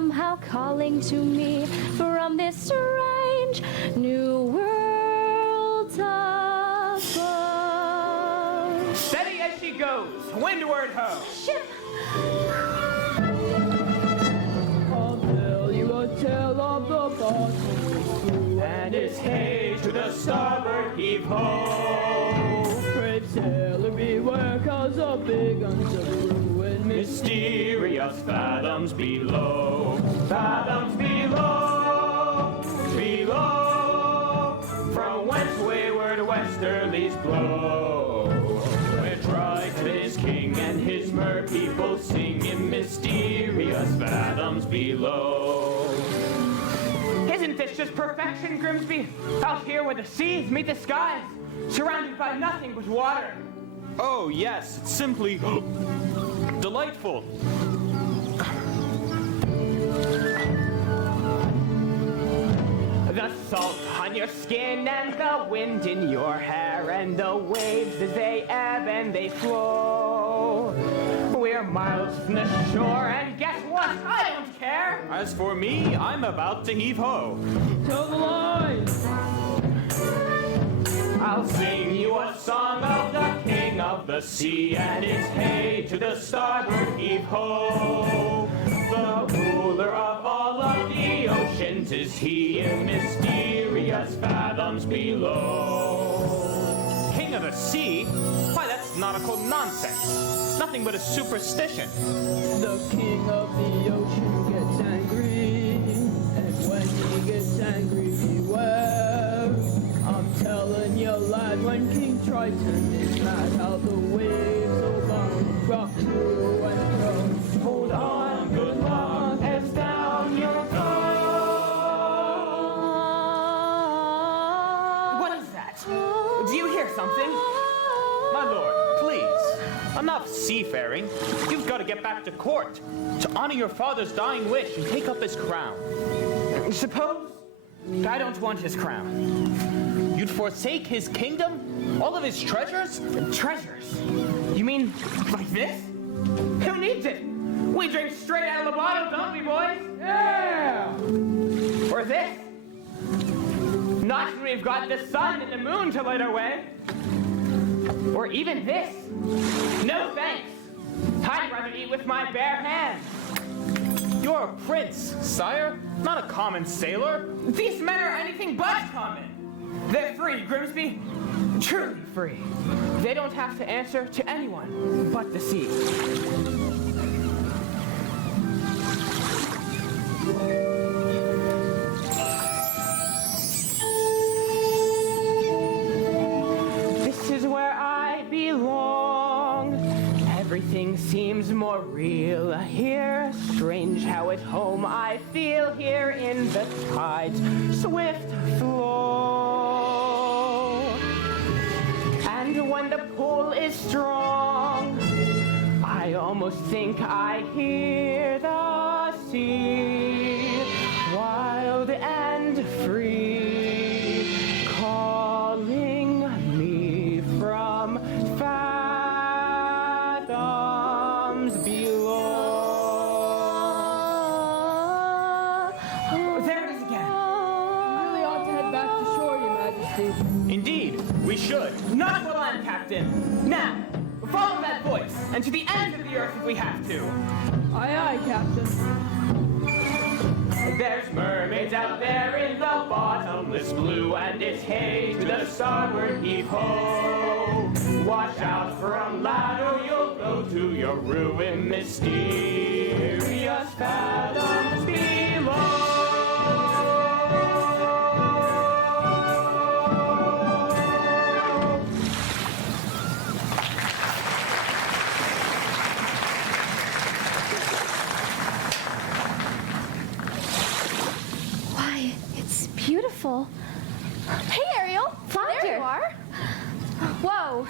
somehow calling to me from this strange new world above. Steady as she goes, windward ho! Ship! I'll tell you a tale of the bottom, And it's hey to the starboard heave ho! brave sailor beware, 'cause a big un's a brewin'. Mysterious fathoms below, fathoms below, below, from whence wayward westerlies blow, where Triton is king and his mer people sing in mysterious fathoms below. Isn't this just perfection, Grimsby? Out here where the seas meet the skies, surrounded by nothing but water. Oh, yes, it's simply delightful. The salt on your skin and the wind in your hair and the waves as they ebb and they flow. We're miles from the shore and guess what? I don't care. As for me, I'm about to heave ho. Tell the line! I'll sing you a song of the king of the sea, and it's hey to the starboard heave ho. The ruler of all of the oceans is he in mysterious fathoms below. King of the sea? Why, that's nautical nonsense. Nothing but a superstition. The king of the ocean gets angry, and when he gets angry, beware. I'm telling you, lad, when King Triton is mad, how the waves along rock to and fro. Hold on, good luck, as down you'll go. What is that? Do you hear something? My lord, please. Enough seafaring. You've got to get back to court to honor your father's dying wish and take up his crown. Suppose I don't want his crown. You'd forsake his kingdom? All of his treasures? Treasures? You mean like this? Who needs it? We drink straight out of the bottle, don't we, boys? Yeah! Or this? Not when we've got the sun and the moon to light our way. Or even this. No thanks. I'd rather eat with my bare hands. You're a prince, sire, not a common sailor. These men are anything but common. They're free, Grimsby. Truly free. They don't have to answer to anyone but the sea. This is where I belong. Everything seems more real here. Strange how at home I feel here in the tide's swift flow. And when the pull is strong, I almost think I hear the sea, wild and free, calling me from fathoms below. There it is again. Really ought to head back to shore, Your Majesty. Indeed, we should. Not while I'm captain. Now, follow that voice, and to the ends of the earth if we have to. Aye, aye, Captain. There's mermaids out there in the bottomless blue, and it's hey to the starboard heave ho. Watch out from lad or you'll go to your ruin, mysterious fathoms below. Beautiful. Hey, Ariel! Flounder! There you are! Whoa.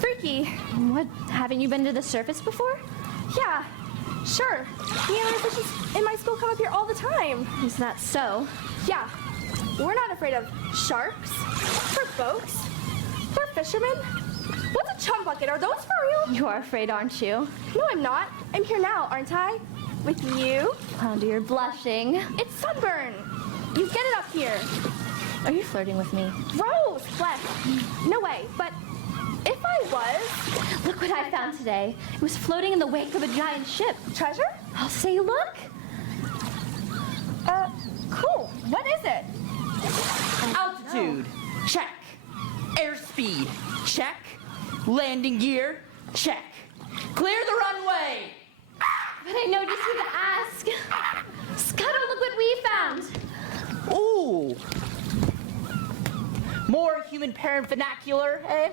Freaky. What, haven't you been to the surface before? Yeah, sure. The fishes in my school come up here all the time. Is that so? Yeah. We're not afraid of sharks. We're boats. We're fishermen. What's a chum bucket? Are those for real? You are afraid, aren't you? No, I'm not. I'm here now, aren't I? With you? Flounder, you're blushing. It's sunburn. You get it up here. Are you flirting with me? Gross, flesh. No way, but if I was... Look what I found today. It was floating in the wake of a giant ship. Treasure? I'll say look. Cool. What is it? Altitude, check. Airspeed, check. Landing gear, check. Clear the runway. But I know just who to ask. Scuttle, look what we found. Ooh. More human parent vernacular, eh?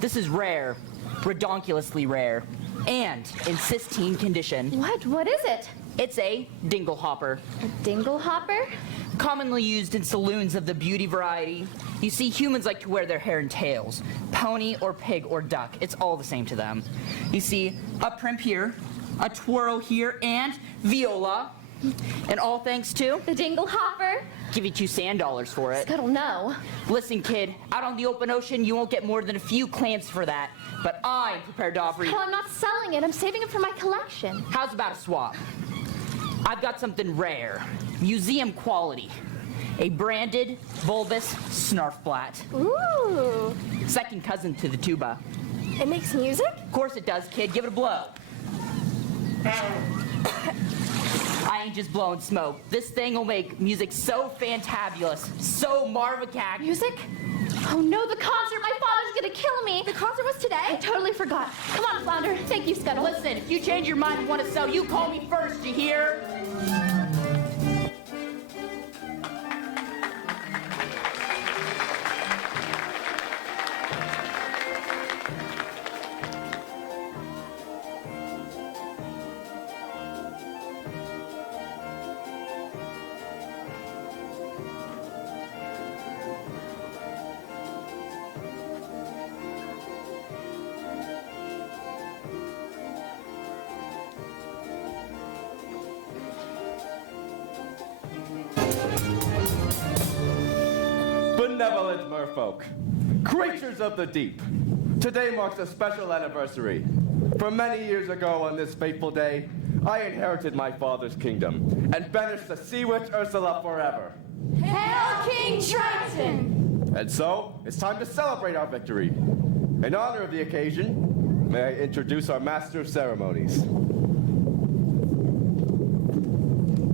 This is rare. Redonkulously rare. And in pristine condition. What is it? It's a dingle hopper. A dingle hopper? Commonly used in saloons of the beauty variety. You see, humans like to wear their hair in tails. Pony or pig or duck, it's all the same to them. You see, a primp here, a twirl here, and viola. And all thanks to... The dingle hopper? Give you $2 sand for it. Scuttle, no. Listen, kid, out on the open ocean, you won't get more than a few clams for that. But I'm prepared to offer you... Scuttle, I'm not selling it. I'm saving it for my collection. How's about a swap? I've got something rare. Museum quality. A branded, bulbous snarfblatt. Ooh. Second cousin to the tuba. It makes music? Of course it does, kid. Give it a blow. I ain't just blowing smoke. This thing will make music so fantabulous, so marvacac. Music? Oh no, the concert! My father's gonna kill me! The concert was I today? totally forgot. Come on, Flounder. Thank you, Scuttle. Listen, if you change your mind and want to sell, you call me first, you hear? Benevolent merfolk, creatures of the deep. Today marks a special anniversary. For many years ago on this fateful day, I inherited my father's kingdom and banished the sea witch Ursula forever. Hail King Triton! And so, it's time to celebrate our victory. In honor of the occasion, may I introduce our master of ceremonies.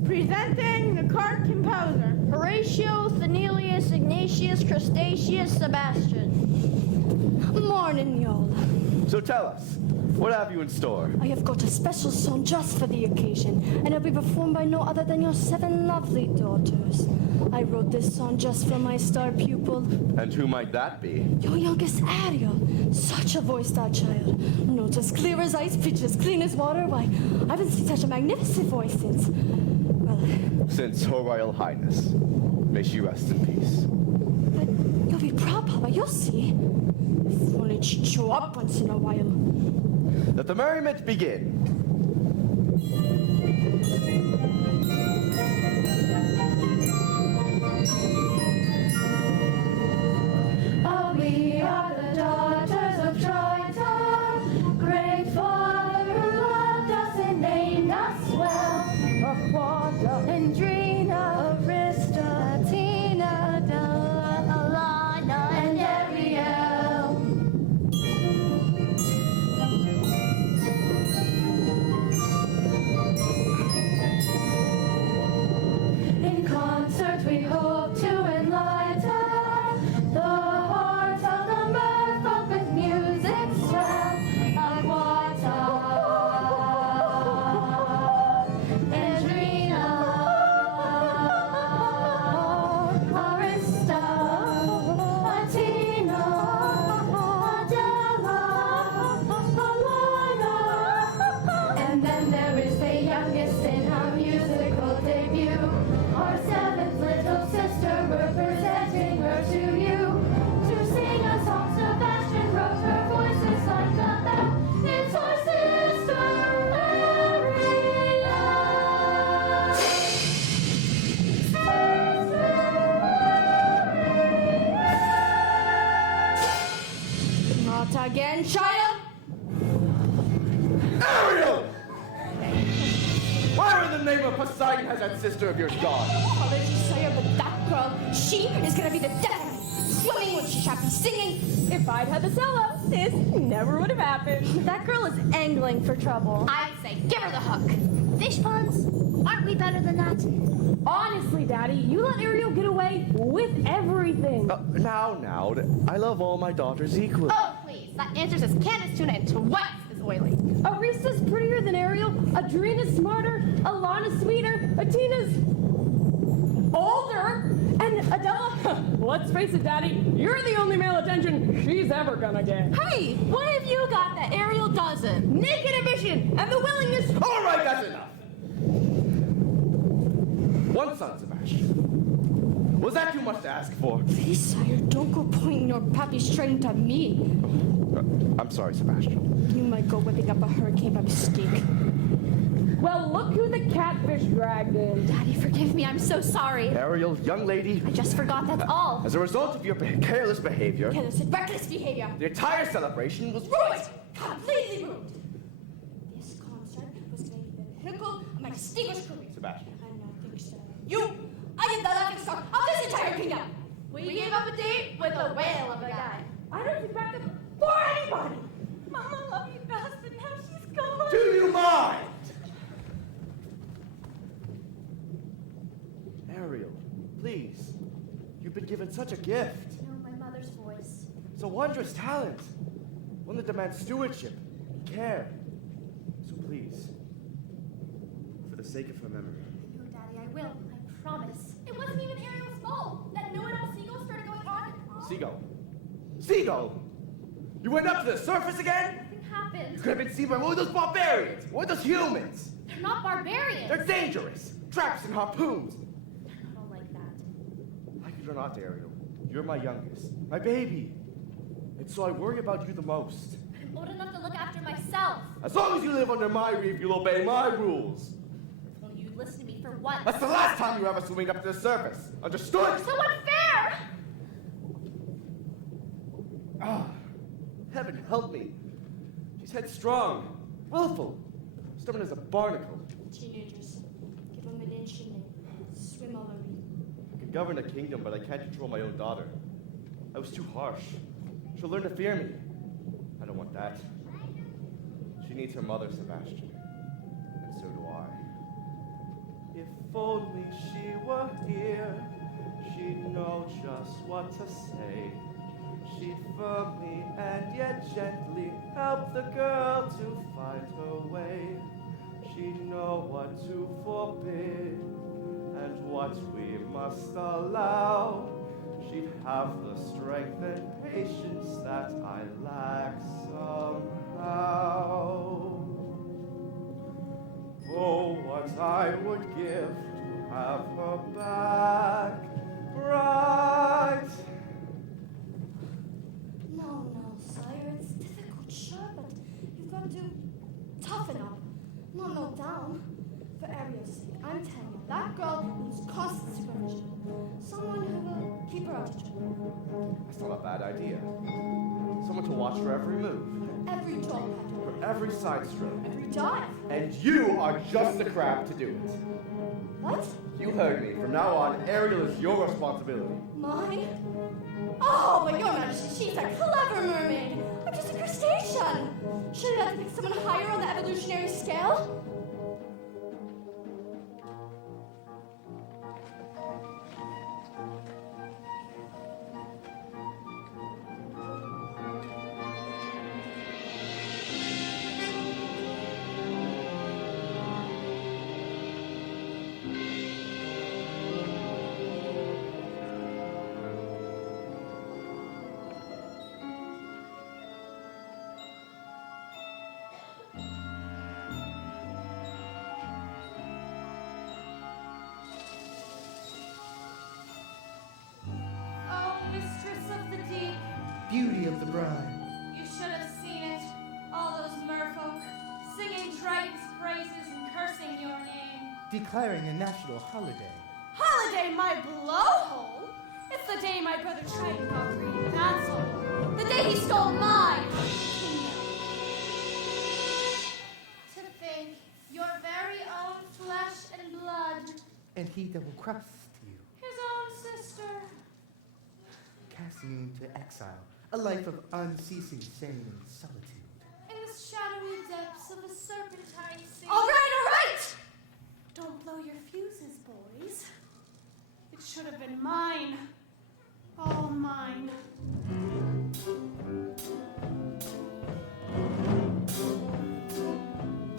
Presenting the court composer, Horatio Thanelius Ignatius Crustaceus Sebastian. Morning, y'all. So tell us, what have you in store? I have got a special song just for the occasion, and it'll be performed by no other than your 7 lovely daughters. I wrote this song just for my star pupil, And who might that be? your youngest Ariel. Such a voice, that child. Notes as clear as ice, pitch as clean as water. Why, I haven't seen such a magnificent voice since, well, Since Her Royal Highness. May she rest in peace. but you'll be proud, Papa, you'll see. If only she'd show up once in a while. Let the merriment begin. Oh, we are the daughters of Triton, great father who loved us and named us well. Aquata, Andrina, Arista, Atina, Adella, Allana, and Ariel. In concert we hope to enlighten the hearts of the merfolk with music swell. Aquata, Andrina, Arista, Atina, Adella, Allana. And then there is the youngest in our musical debut, our 7th little sister. We're presenting her to you to sing a song Sebastian wrote. Her voice is like a bell. It's our sister Not again, child! Ariel! has that sister of yours gone? Apologies, sire, but that girl, she is gonna be the death of me. Swimming when she should be singing. If I'd had the solo, this never would have happened. That girl is angling for trouble. I'd say give her the hook. Fish ponds? Aren't we better than that? Honestly, Daddy, you let Ariel get away with everything. Now, I love all my daughters equally. Oh, please. That answers as Candace tuna and twice as oily. Arista's prettier than Ariel, Adrina's smarter, Allana's sweeter, Atina's older, and Adella, let's face it, Daddy, you're the only male attention she's ever gonna get. Hey, what have you got that Ariel doesn't? Naked ambition and the willingness. All right, that's enough. One son, Sebastian. Was that too much to ask for? Please, sire, don't go pointing your puppy straight into me. I'm sorry, Sebastian. You might go whipping up a hurricane by mistake. Well, look who the catfish dragged in. Daddy, forgive me. I'm so sorry. Ariel, young lady, I just forgot, that's all. as a result of your careless behavior, Careless and reckless behavior. the entire celebration was Ruined! Completely ruined! This concert was going to be the pinnacle of my distinguished career. Sebastian. And now think so. I am the laughing stock of this entire kingdom! We gave up a date with a whale of a guy. I don't expect it for anybody. Mama loved me best, but now she's gone. Do you mind? Ariel, please. You've been given such a gift. No, my mother's voice. It's a wondrous talent. One that demands stewardship and care. So please, for the sake of her memory. No, Daddy, I will. I promise. It wasn't even Ariel's fault. That know-it-all seagull started going on and on. Seagull. Seagull! You went up to the surface again? Nothing happened. You could have been seen by one of those barbarians. One of those humans. They're not barbarians. They're dangerous. Traps and harpoons. They're not all like that. Like it or not, Ariel, you're my youngest. My baby. And so I worry about you the most. I'm old enough to look after myself. As long as you live under my roof, you'll obey my rules. If only you'd listen to me for once. That's the last time you ever swing up to the surface. Understood? So unfair! Ah, heaven help me. She's headstrong, willful, stubborn as a barnacle. Teenagers, give them an inch and they swim all over you. I can govern a kingdom, but I can't control my own daughter. I was too harsh. She'll learn to fear me. I don't want that. She needs her mother, Sebastian. And so do I. If only she were here, she'd know just what to say. She'd firmly and yet gently help the girl to find her way. She'd know what to forbid and what we must allow. She'd have the strength and patience that I lack somehow. Oh, what I would give to have her back right. No, sire, it's difficult, sure, but you've got to toughen up, not melt down. For Ariel's sake, I'm telling you, that girl needs constant supervision. Someone who will keep her out of trouble. That's not a bad idea. Someone to watch her every move, Every dog petal, her every side stroke. every dive. And you are just the crab to do it. What? You heard me. From now on, Ariel is your responsibility. Mine? Oh, but your Majesty, she's a clever mermaid. I'm just a crustacean. Should I have to pick someone higher on the evolutionary scale? Beauty of the bride. You should have seen it. All those merfolk singing Triton's praises and cursing your name. Declaring a national holiday. Holiday, my blowhole! It's the day my brother Triton got greedy, that's all. The day he stole my kingdom. To think your very own flesh and blood and he double-crossed you, His own sister. casting you into exile, a life of unceasing shame and solitude. In the shadowy depths of a serpentine sea. All right! Don't blow your fuses, boys. It should have been mine. All mine.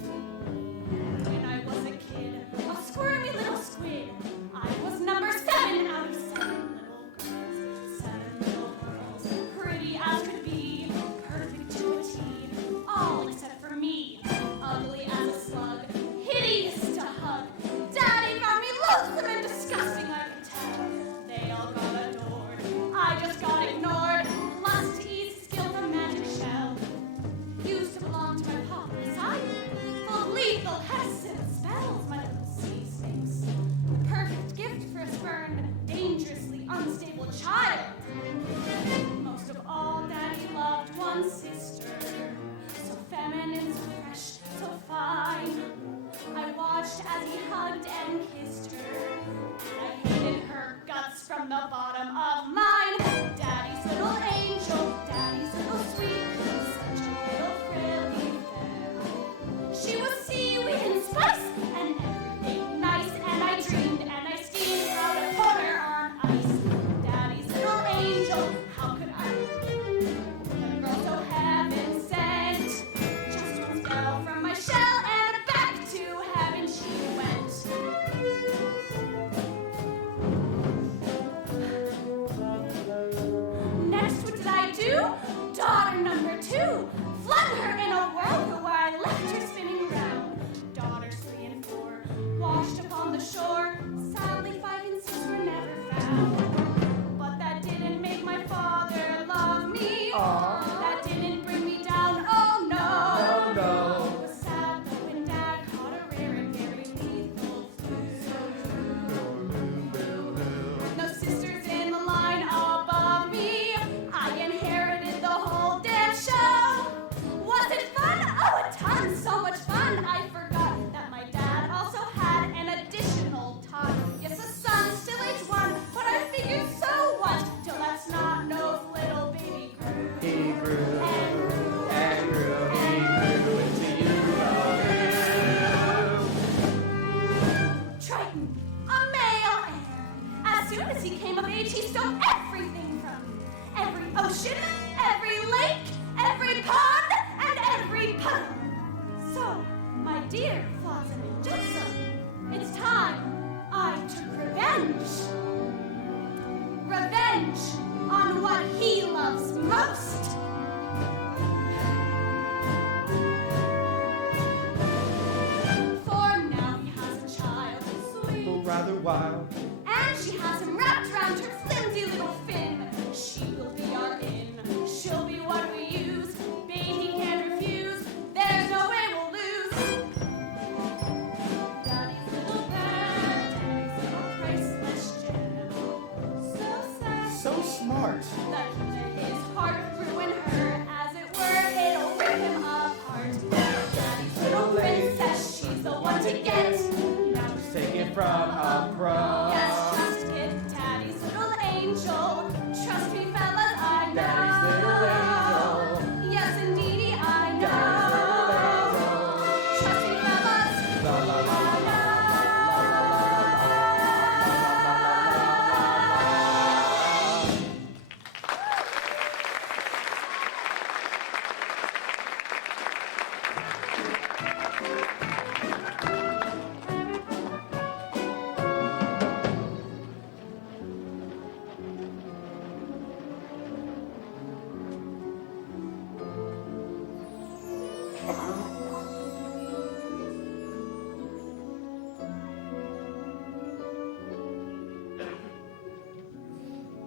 When I was a kid, a squirmy little squid, I was number 7 out of 7 little girls. 7 little girls, pretty as could be, perfect to a T, all except for me, ugly as a slug, hideous to hug. Daddy found me loathsome and disgusting, I can tell. They all got adored, I just got ignored. Lust to eat, skill from magic shell. Used to belong to my pop beside me, full of lethal pests and spells, my little sea snakes. The perfect gift for a spurned, dangerously unstable child. Most of all, Daddy loved one sister, so feminine, so fresh, so fine. I watched as he hugged and kissed her, and I hated her guts from the bottom of mine. Daddy's little angel, Daddy's little sweet, such a little frilly femme. She was seaweed and spice, and everything nice, and I dreamed and I steamed out a corner on ice. Daddy's little angel, how could I? A girl so heaven sent, just one fell from my shell and back to heaven she went. Next, what did I do? Daughter number 2, flung her in a whirlpool where I left her spinning round. Daughters 3 and 4 washed upon the shore. Sadly, 5 and 6 were never found. But that didn't make my father love me. That didn't bring me down. Oh no! Oh no! It was sad though when Dad caught a rare and very lethal flu. With no sisters in the line above me, I inherited the whole damn show. Was it fun? Oh, a ton, so much fun. I forgot that my dad also had an additional ton. Yes, a son, still age 1, but I figured so what? Till that's not no little baby grew. He grew And grew. and grew, he grew into you. Triton, a male heir. As soon as he came of age, he stole everything from me. Every ocean, every lake, every pond, and every puddle. So, my dear Flotsam and Jetsam, it's time I took revenge. Revenge on what he loves most. For now he has a child, sweet. Oh, rather wild. And she has him wrapped around her flimsy little fin. She will be our in. She'll be what we use. Bait he can't refuse. There's no way we'll lose. Daddy's little bad, Daddy's little priceless gem. So sad. So smart. That his heart ruin her, as it were, it'll rip him apart. Daddy's little princess, she's the one to get. Now Just take it from a pro. yes, trust kid, Daddy's little angel. Trust me, fellas, I know. Daddy's little angel. Yes, indeedy, I know. Daddy's little angel. Trust me, fellas, La la la I know.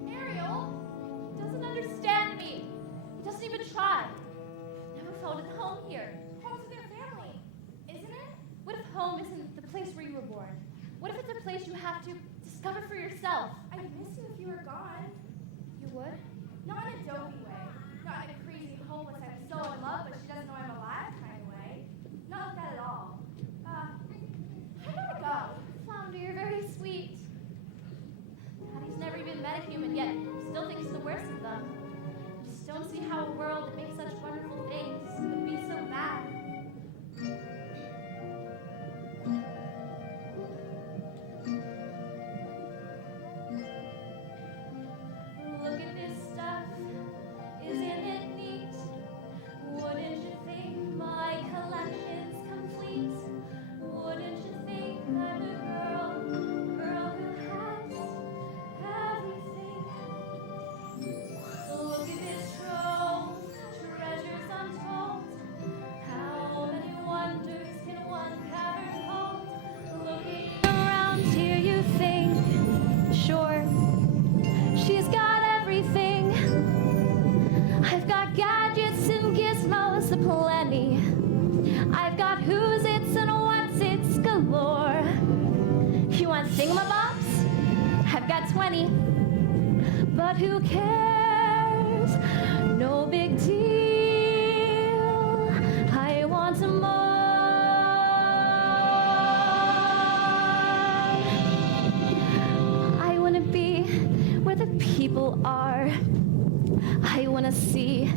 Ariel doesn't understand me. He doesn't even try. Never felt at home here. Home's with your family, isn't it? What if home isn't the place where you were born? What if it's a place you have to discover for yourself? I'd miss you if you were gone. You would? Not in a dopey way. Not in a crazy, hopeless, I'm so in love, but she doesn't know I'm alive kind of way. Not like that at all. I gotta go. Flounder, you're very sweet. but yet still thinks the worst of them. I just don't see how a world that makes such wonderful things could be so bad. Look at this stuff, isn't it neat? Wouldn't you think my collection's complete? Wouldn't you think I'm a girl who has everything? Look at this trove, treasures untold. How many wonders can one cavern hold? Looking around here you think, sure, she's got everything. I've got gadgets and gizmos aplenty. I've got who's its and what's its galore. You want thingamabobs? I've got 20. But who cares? No big deal. I want more. I want to be where the people are. I wanna see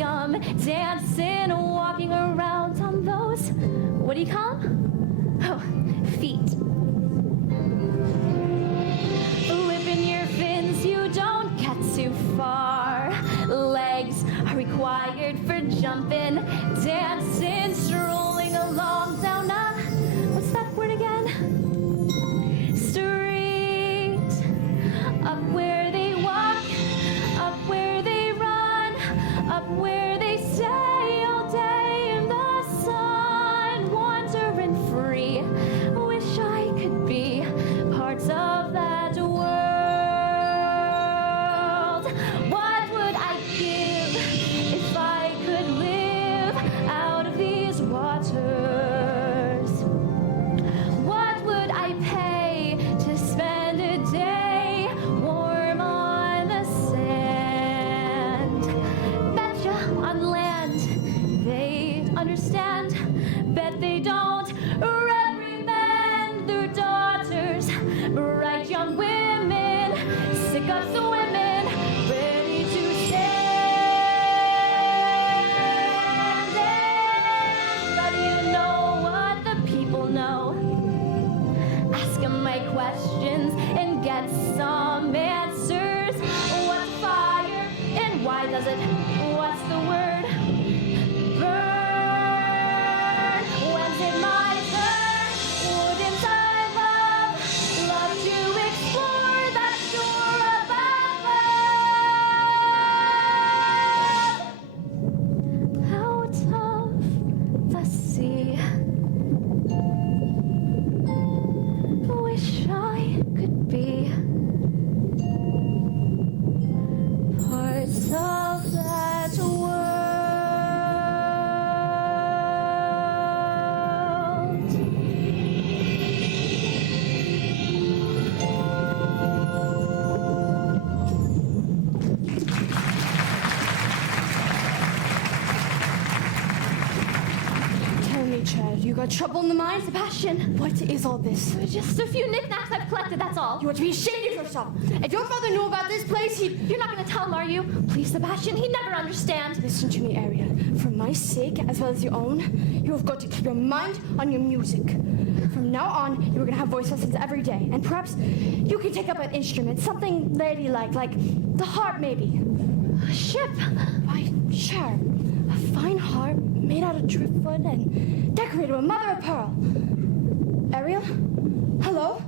'em dancing, walking around on those, what do you call 'em? Oh, feet. Flipping your fins, you don't get too far. Legs are required for jumping, dancing, strolling along down a, what's that word again? Street. Up where they walk, up where they run, up where they stay all day in the sun, wandering free. Wish I could be parts of that world. What would I give if I could live out of these waters? What would I pay to spend a day warm on the sand? Betcha on land they'd understand. Bet they don't reprimand their daughters. Bright young women, sick of swimming, ready to stand. But you know what the people know. Ask 'em my questions and get some answers. What's fire and why does it? What's the word? Burn. When's it my turn? Wouldn't I love to explore that shore above? Out of the sea. Wish I could be parts of that world. Tell me, Chad, you got trouble in the mind, Sebastian? What is all this? Just a few knickknacks I've collected, that's all. You ought to be ashamed of yourself. If your father knew about this place, You're not gonna tell him, are you? Please, Sebastian, he'd never understand. Listen to me, Ariel. For my sake, as well as your own, you have got to keep your mind on your music. From now on, you are going to have voice lessons every day. And perhaps you can take up an instrument, something ladylike, like the harp, maybe. A ship. Why, sure. A fine harp made out of driftwood and decorated with mother of pearl. Ariel? Hello?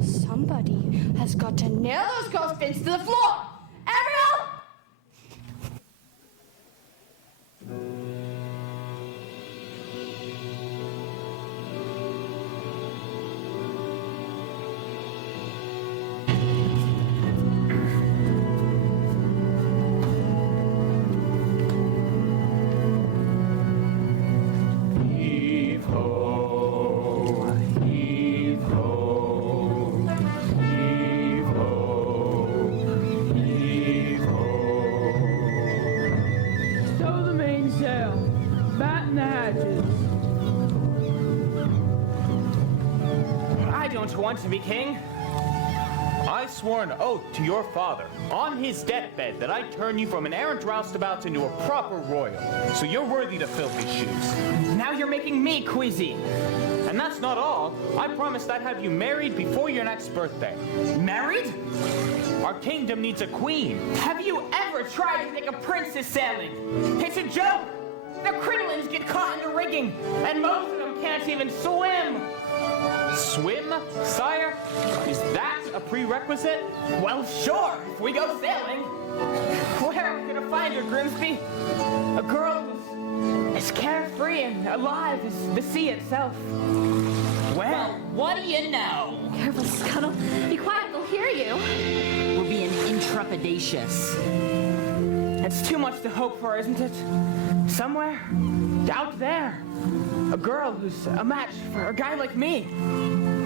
Somebody has got to nail those ghost fins to the floor! Ariel! don't want to be king. I swore an oath to your father, on his deathbed, that I'd turn you from an errant roustabout into a proper royal. So you're worthy to fill his shoes. Now you're making me queasy. And that's not all. I promised I'd have you married before your next birthday. Married? Our kingdom needs a queen. Have you ever tried to make a princess sailing? It's a joke. The crinolines get caught in the rigging, and most of them can't even swim. Swim, sire? Is that a prerequisite? Well, sure, if we go sailing. Where are we gonna find her, Grimsby? A girl who's as carefree and alive as the sea itself. Well, what do you know? Careful, Scuttle. Be quiet, they'll hear you. We're being intrepidatious. It's too much to hope for, isn't it? Somewhere out there, a girl who's a match for a guy like me.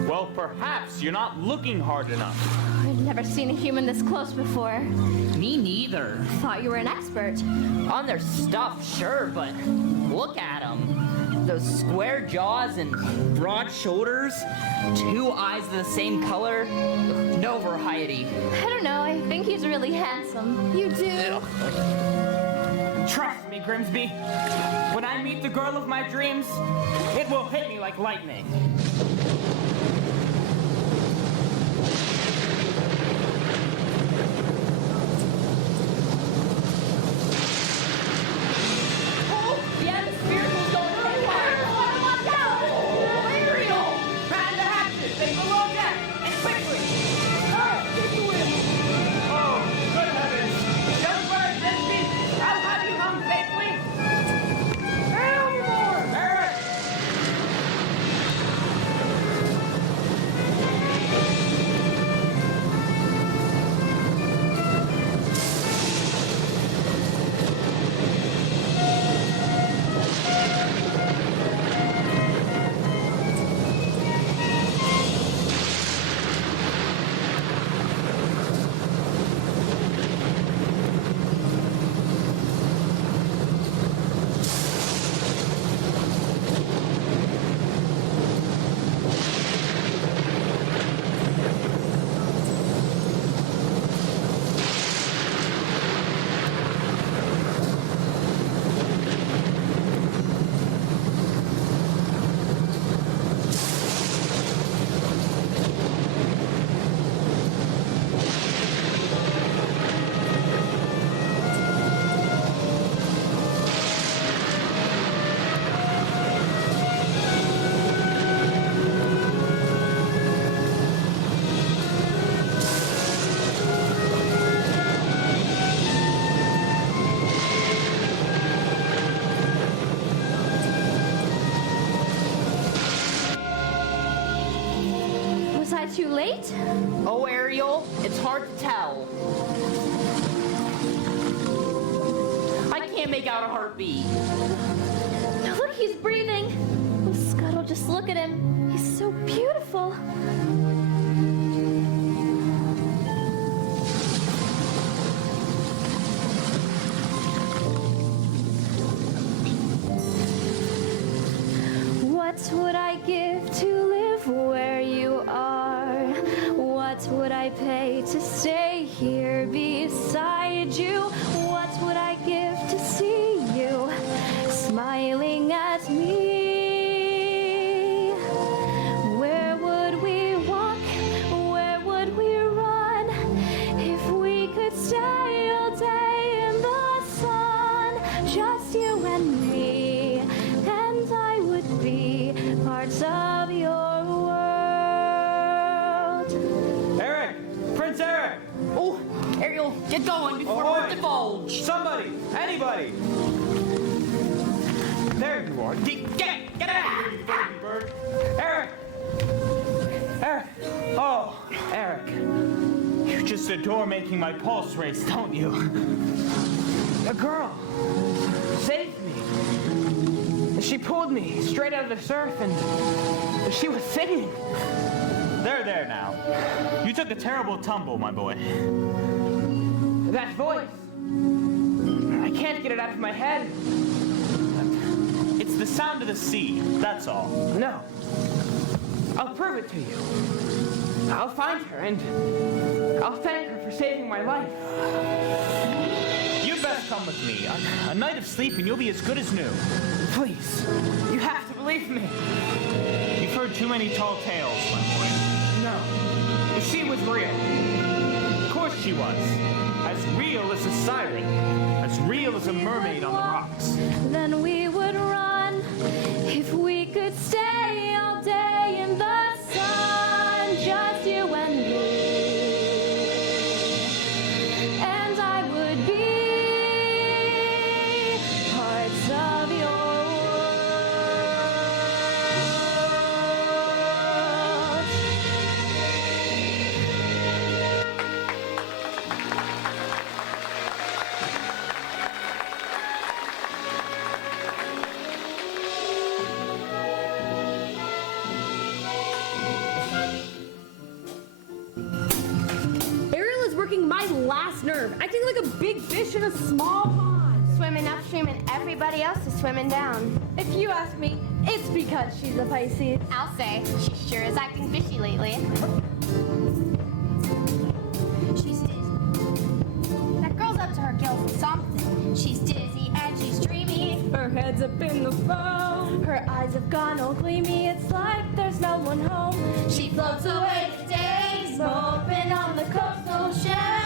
Well, perhaps you're not looking hard enough. I've never seen a human this close before. Me neither. Thought you were an expert. On their stuff, sure, but look at them. Those square jaws and broad shoulders, 2 eyes of the same color. No variety. I don't know, I think he's really handsome. You do? Trust me, Grimsby. When I meet the girl of my dreams, it will hit me like lightning. Oh, the atmosphere will go haywire. Watch out! Ariel! Man the hatches, they below deck, and quickly! Get the wind! Oh, good heavens! Don't worry, Grimsby. I'll have you home safely. Elmore! Eric! Too late? Oh, Ariel, it's hard to tell. I can't make out a heartbeat. Look, he's breathing. Oh, Scuttle, just look at him. He's so beautiful. What would I give to live where you are? What would I pay to stay here beside you? What would I give to see you smiling at me? Where would we walk? Where would we run? If we could stay all day in the sun, just you and me, and I would be parts of your world. Eric! Prince Eric! Oh, Ariel, get going before we're divulged. Somebody! Anybody! There you are. Get out! You dirty bird! Eric! Eric! Oh, Eric. You just adore making my pulse race, don't you? The girl saved me. She pulled me straight out of the surf and she was singing. There now. You took a terrible tumble, my boy. That voice. I can't get it out of my head. It's the sound of the sea, that's all. No. I'll prove it to you. I'll find her, and I'll thank her for saving my life. You best come with me. A night of sleep and you'll be as good as new. Please, you have to believe me. You've heard too many tall tales, my boy. No, she was real. Of course she was. As real as a siren. As real as a mermaid on the rocks. Then we would run if we could stay all day in the sun, just you and me. And I would be parts of your My last nerve, acting like a big fish in a small pond. Swimming upstream and everybody else is swimming down. If you ask me, it's because she's a Pisces. I'll say, she sure is acting fishy lately. She's dizzy. That girl's up to her gills with something. She's dizzy and she's dreamy. Her head's up in the foam. Her eyes have gone all gleamy. It's like there's no one home. She floats away the days, moping on the coastal shell.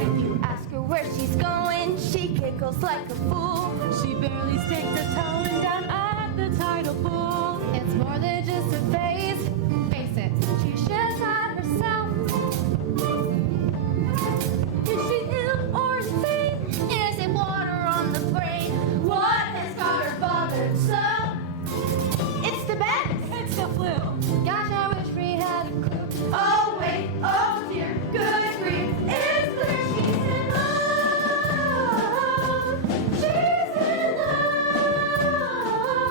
If you ask her where she's going, she giggles like a fool. She barely stakes a toe down at the tidal pool. It's more than just a phase. Face it, She sheds at herself. Is she ill or sane? is it water on the brain? What has got her bothered so? It's the bed. It's the flu. Gosh, I wish we had a clue. Oh wait, oh dear, good grief. It's clear she's in love. She's in love.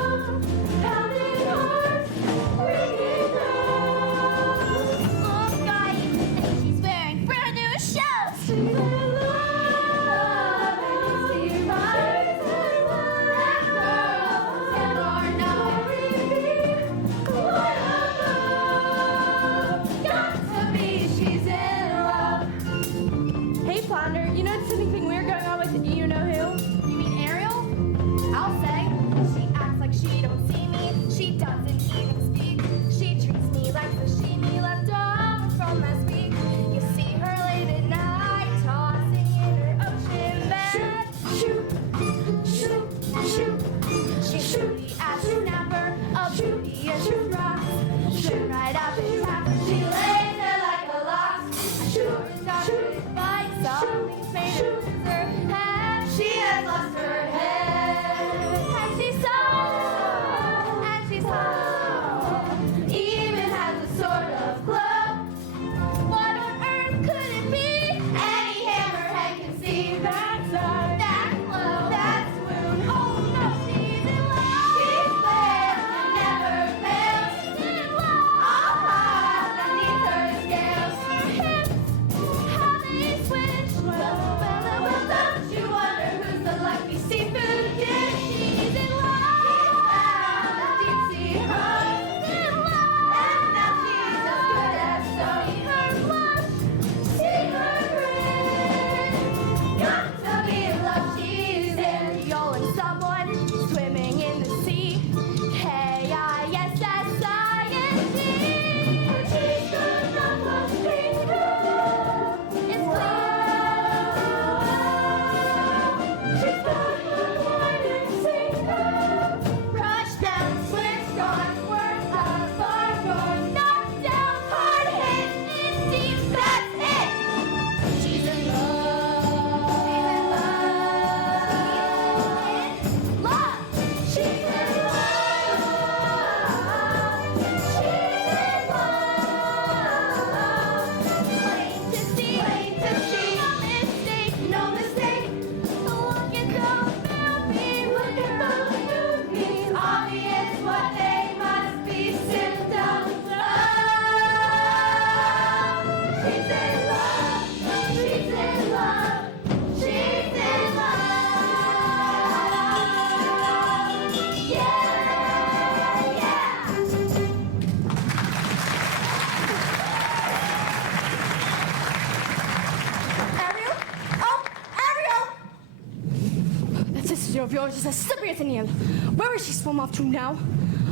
waters is as slippery as an eel. Where is she swum off to now?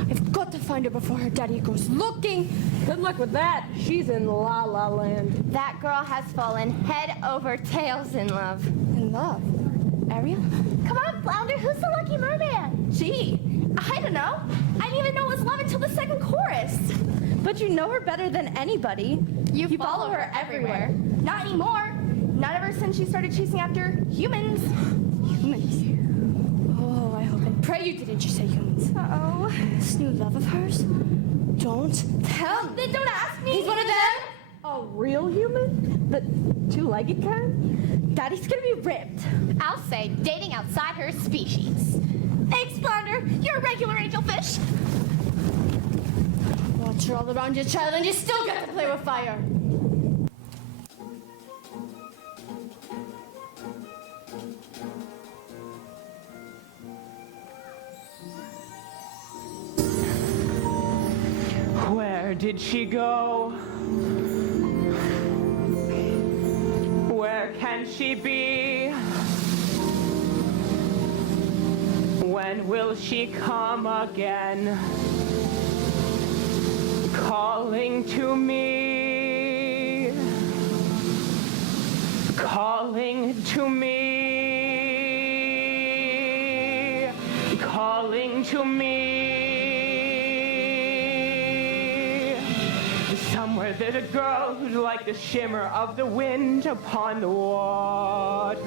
I've got to find her before her daddy goes looking. Good luck with that. She's in La La Land. That girl has fallen head over tails in love. In love? Ariel? Come on, Flounder, who's the lucky merman? Gee, I don't know. I didn't even know it was love until the second chorus. But you know her better than anybody. You follow her everywhere. Not anymore. Not ever since she started chasing after humans. Humans? Oh, I hope and pray you didn't just say humans. Uh-oh. This new love of hers? Don't tell me. Don't ask me. He's one of them. A real human? The two-legged kind? Daddy's gonna be ripped. I'll say dating outside her species. Thanks, Flounder. You're a regular angelfish. Watch her all around you, child, and you still get to play with fire. Where did she go? Where can she be? When will she come again? Calling to me. Calling to me. Calling to me. Somewhere there's a girl who's like the shimmer of the wind upon the water.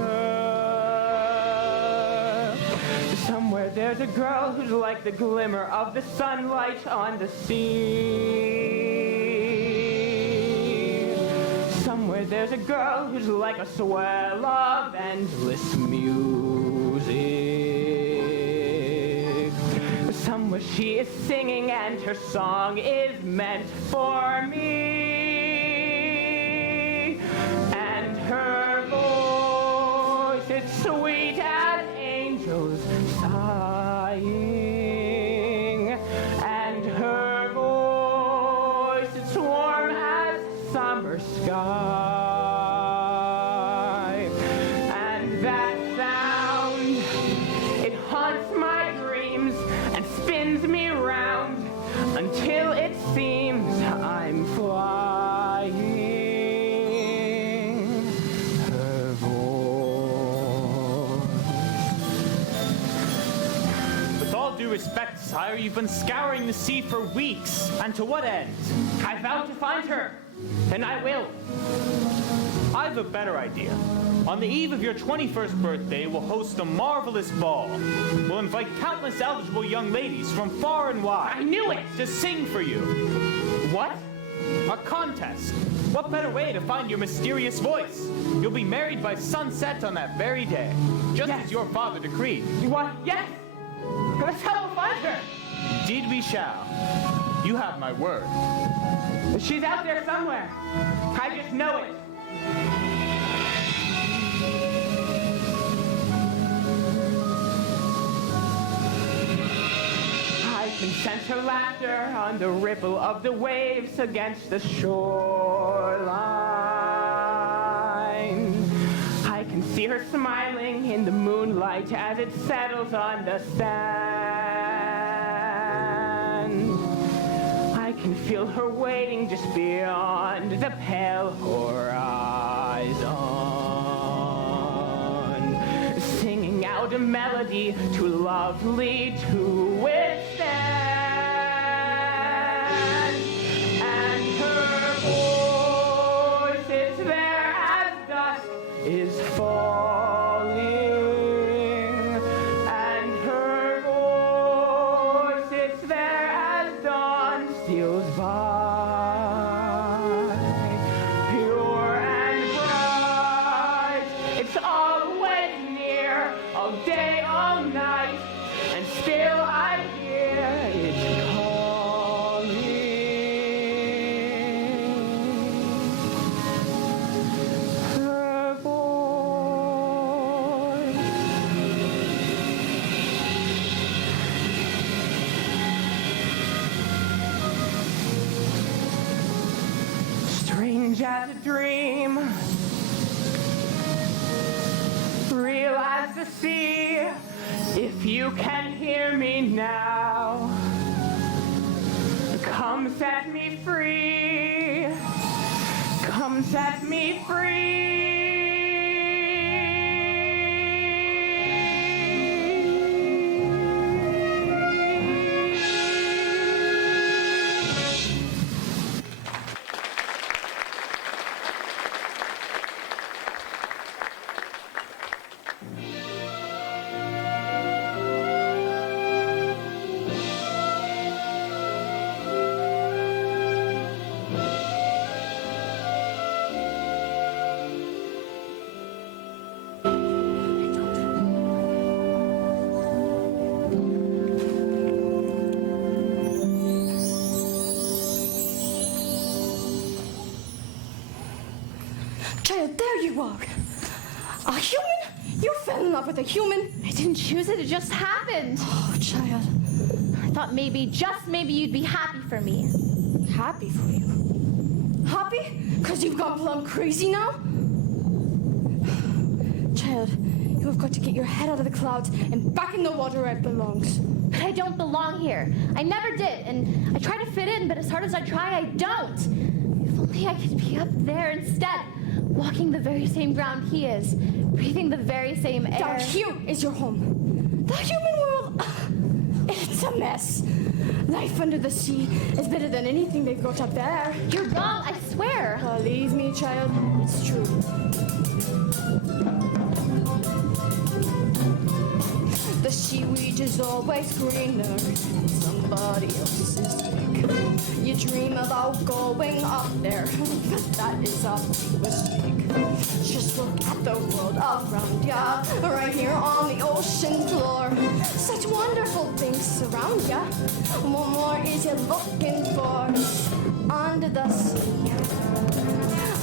Somewhere there's a girl who's like the glimmer of the sunlight on the sea. Somewhere there's a girl who's like a swell of endless music. Somewhere she is singing and her song is meant for me. And her voice, it's sweet as angels sighing. And her voice, it's warm as summer sky. And that sound, it haunts my dreams and spins me round until it seems I'm flying. Her voice. With all due respect, sire, you've been scouring the sea for weeks. And to what end? I vowed to find her, and I will. I've a better idea. On the eve of your 21st birthday, we'll host a marvelous ball. We'll invite countless eligible young ladies from far and wide. I knew it! To sing for you. What? A contest. What better way to find your mysterious voice? You'll be married by sunset on that very day, just as your father decreed. What? Yes! Let's help we'll find her! Indeed we shall. You have my word. She's out there somewhere. I just know it. I can sense her laughter on the ripple of the waves against the shoreline. I can see her smiling in the moonlight as it settles on the sand. I can feel her waiting just beyond the pale horizon, singing out a melody too lovely to withstand. And her voice is there as dusk is falling. And her voice is there as dawn steals by, pure and bright. It's always near, all day, all night, and still I hear it calling. Her voice. Strange as a dream, real still as the sea. If you can hear me now, come set me free. Come set me free. Child, there you are. A human? You fell in love with a human? I didn't choose it, it just happened. Oh, child. I thought maybe, just maybe you'd be happy for me. Happy for you? Happy? Because you've gone plumb crazy now? Child, you have got to get your head out of the clouds and back in the water where it belongs. But I don't belong here. I never did, and I try to fit in, but as hard as I try, I don't. If only I could be up there instead, walking the very same ground he is, breathing the very same air. Down here is your home. The human world, it's a mess. Life under the sea is better than anything they've got up there. You're wrong, I swear. Believe me, child, it's true. The seaweed is always greener in somebody else's lake. You dream about going up there, but that is a big mistake. Just look at the world around ya, right here on the ocean floor. Such wonderful things surround ya. What more is you looking for? Under the sea,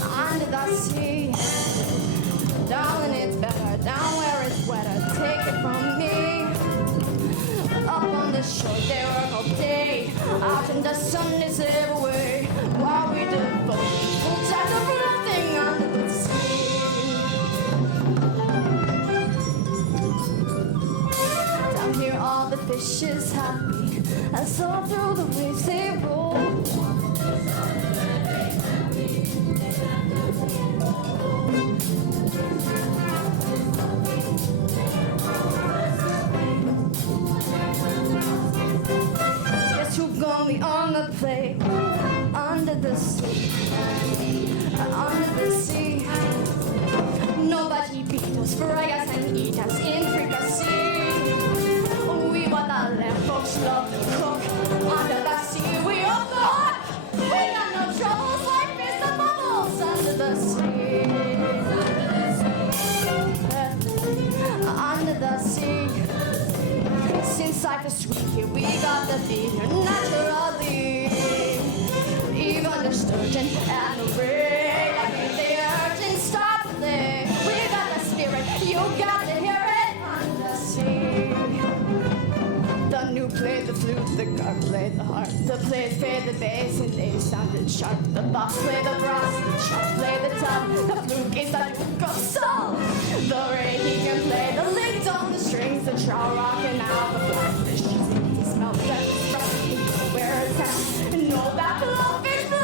under the sea. Darling, it's better down where it's wetter. Take it from me. Up on the shore, they work all day. Out in the sun is everywhere. While we devote full time to nothing under the sea. Down here, all the fish is happy, and so through the waves they roll. On the play, under the sea, under the sea. Nobody beat us, fry us and eat us in fricassee. We what the land folks love to cook. Under the sea, we off the hook. We got no troubles, life is the bubbles under the sea. Under the sea. Since life is sweet here, we got the fever naturally. Even the sturgeon and the ray, like the urchin start to play. We got the spirit, you got to hear it under the sea. The new played the flute, the guard played the harp. The players played the bass and they sounded sharp. The box played the brass, the sharp played the tub. The fluke is the duke of soul. The ray he can play the links on the strings. The trout rocking out the flatfish. He smells that rusty where it's at. Know that blowfish blow.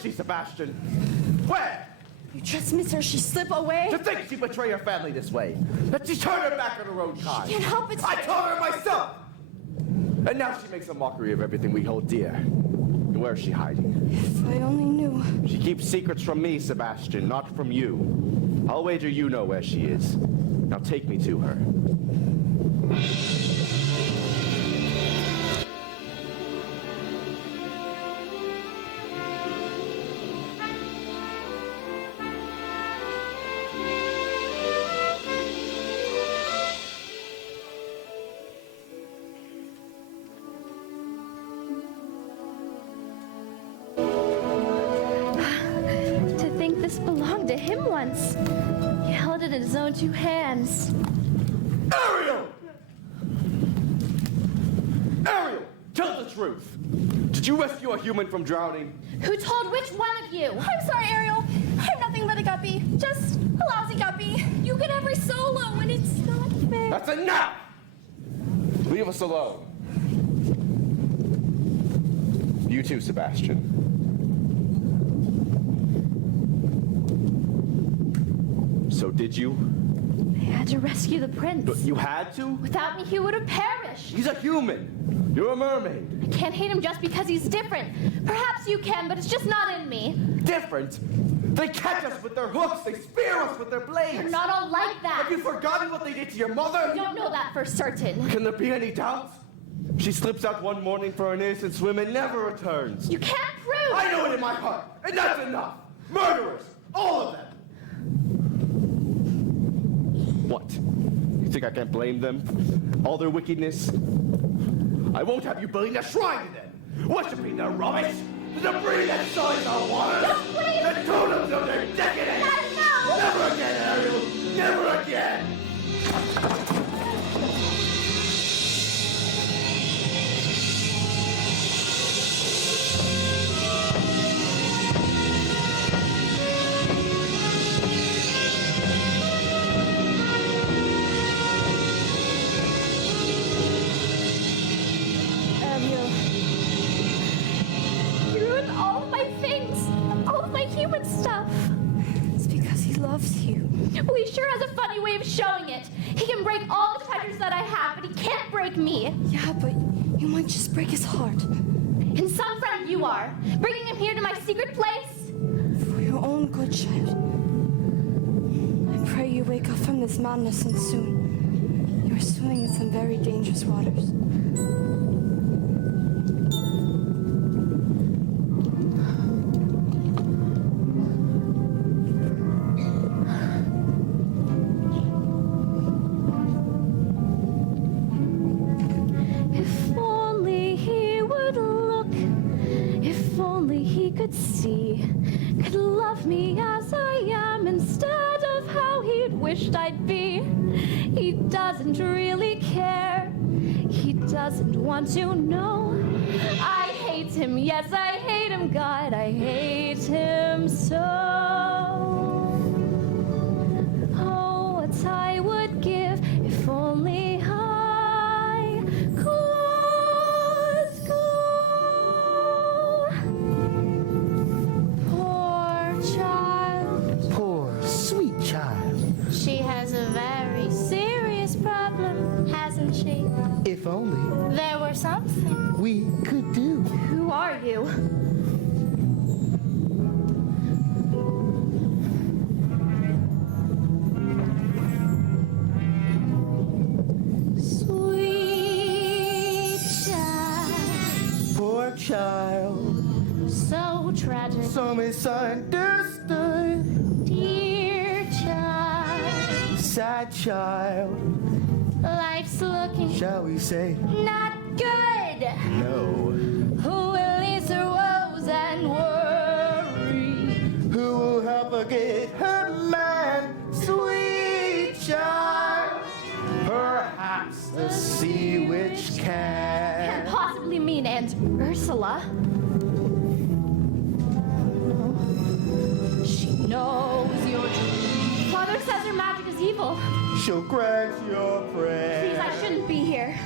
is she, Sebastian? Where? You just miss her. She slip away. To think she'd betray her family this way. That she turned her back on her own kind. Can't help it. I taught her myself. And now she makes a mockery of everything we hold dear. And where is she hiding? If I only knew. She keeps secrets from me, Sebastian, not from you. I'll wager you know where she is. Now take me to her. To think this belonged to him once. He held it in his own two hands. Ariel! Ariel, tell the truth. Did you rescue a human from drowning? Who told which one of you? I'm sorry, Ariel. I'm nothing but a guppy. Just a lousy guppy. You get every solo and it's not fair. That's enough! Leave us alone. You too, Sebastian. So did you? I had to rescue the prince. But you had to? Without me, he would have perished. He's a human. You're a mermaid. I can't hate him just because he's different. Perhaps you can, but it's just not in me. Different? They catch us with their hooks. They spear us with their blades. They're not all like that. Have you forgotten what they did to your mother? I don't know that for certain. Can there be any doubt? She slips out one morning for an innocent swim and never returns. You can't prove. I know it in my heart, and that's enough. Murderers, all of them. What? You think I can't blame them? All their wickedness? I won't have you building a shrine to them, worshipping their rubbish, the debris that sullies our waters, the totems of their decadence. No! Never again, Ariel. Never again. You ruined all of my things. All of my human stuff. It's because he loves you. Well, he sure has a funny way of showing it. He can break all the treasures that I have, but he can't break me. Yeah, but you might just break his heart. And some friend you are, bringing him here to my secret place. For your own good, child. I pray you wake up from this madness and soon. You are swimming in some very dangerous waters. If only he would look, if only he could see, could love me as I am instead of how he'd wished I'd be. He doesn't really care, he doesn't want to know. I hate him, yes I hate him, God, I hate him so. Oh, what I would give if only I could go. Poor child. Poor, sweet child. She has a very serious problem, hasn't she? If only There were something. we could do. Who are you? Sweet child, Poor child, so tragic. so misunderstood. Dear child, Sad child, life's looking shall we say? not good. No. Who will ease her woes and worry? Who will help her get her man? Sweet child, perhaps the sea witch Can't can. possibly mean Aunt Ursula. She knows your dream. Father says her magic is evil. She'll grant your prayer. Please, I shouldn't be here.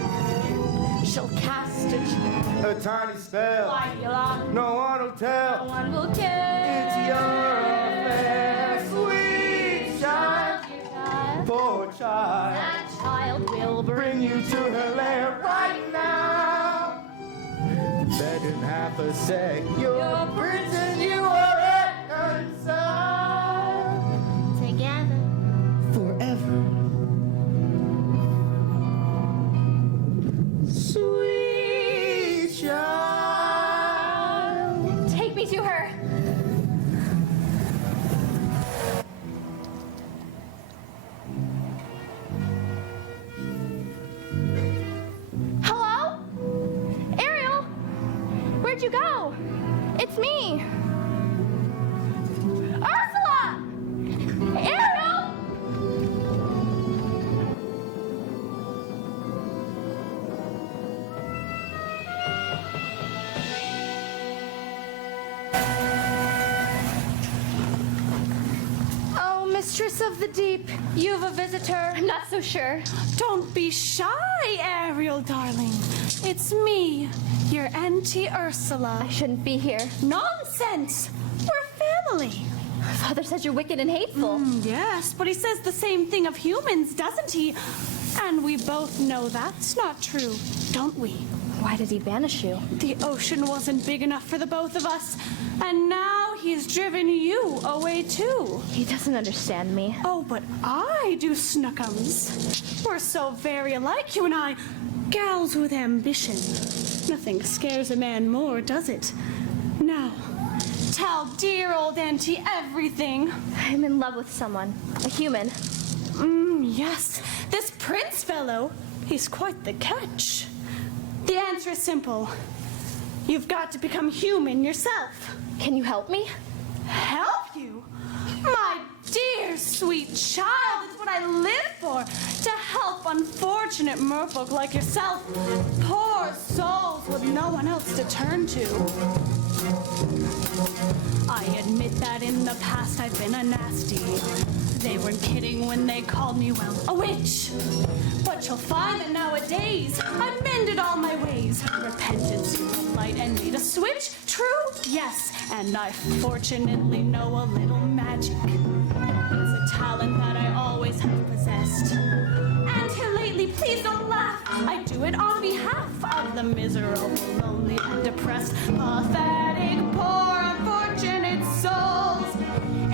She'll cast a tiny spell. Why, Yolanda? No one will tell. No one will care. It's your affair, sweet child. Dear child, Poor child. that child will Bring you to her lair right now. Better than half a sec. Your prince and you are reconciled. together. Forever. Sweet child. Take me to her. Hello? Ariel? Where'd you go? It's me. Ursula! Ariel! Oh, Mistress of the Deep, you've a visitor. I'm not so sure. Don't be shy, Ariel, darling. It's me, your Auntie Ursula. I shouldn't be here. Nonsense! We're family. Father says you're wicked and hateful. Yes, but he says the same thing of humans, doesn't he? And we both know that's not true, don't we? Why did he banish you? The ocean wasn't big enough for the both of us, and now he's driven you away too. He doesn't understand me. Oh, but I do, Snookums. We're so very alike, you and I. Gals with ambition. Nothing scares a man more, does it? Now, tell dear old Auntie everything. I'm in love with someone. A human. Yes, this prince fellow, he's quite the catch. The answer is simple. You've got to become human yourself. Can you help me? Help you? My dear sweet child, it's what I live for. To help unfortunate merfolk like yourself. Poor souls with no one else to turn to. I admit that in the past I've been a nasty. They weren't kidding when they called me, well, a witch. But you'll find that nowadays I've mended all my ways. Repented to the light and made a switch. True? Yes. And I fortunately know a little magic. It's a talent that I always have possessed. And here lately, please don't laugh. I do it on behalf of the miserable, lonely, and depressed, pathetic, poor, unfortunate souls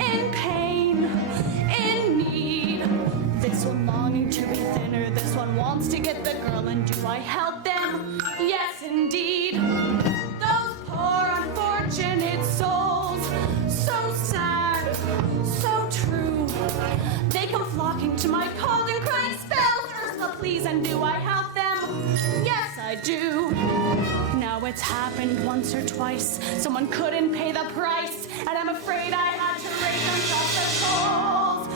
in pain, in need. This one longing to be thinner, this one wants to get the girl, and do I help them? Yes, indeed. Those poor, unfortunate souls, so sad, so true. They come flocking to my cauldron, crying spells, Ursula, please, and do I help them? Yes, I do. Now it's happened once or twice. Someone couldn't pay the price, and I'm afraid I had to raise them just as souls.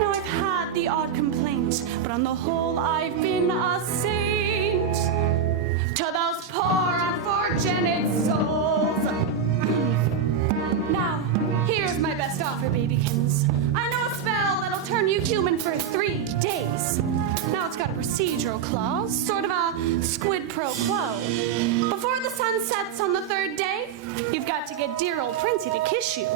Now I've had the odd complaint, but on the whole I've been a saint to those poor unfortunate souls. Now, here's my best offer, babykins. I know a spell that'll turn you human for 3 days. Now it's got a procedural clause, sort of a squid pro quo. Before the sun sets on the 3rd day, you've got to get dear old Princey to kiss you.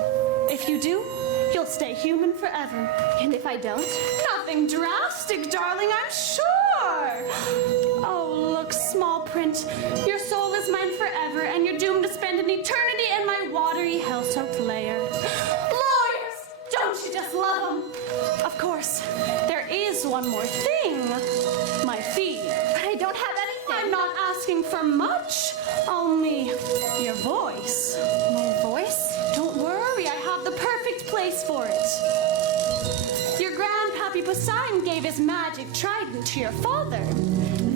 If you do, you'll stay human forever. And if I don't? Nothing drastic, darling, I'm sure. Oh, look, small print. Your soul is mine forever, and you're doomed to spend an eternity in my watery, hell-soaked lair. Lawyers! Don't you just love them? Of course, there is one more thing. My fee. But I don't have anything. I'm not asking for much, only your voice. My voice? Don't worry, I have the perfect place for it. Your grandpappy Poseidon gave his magic trident to your father.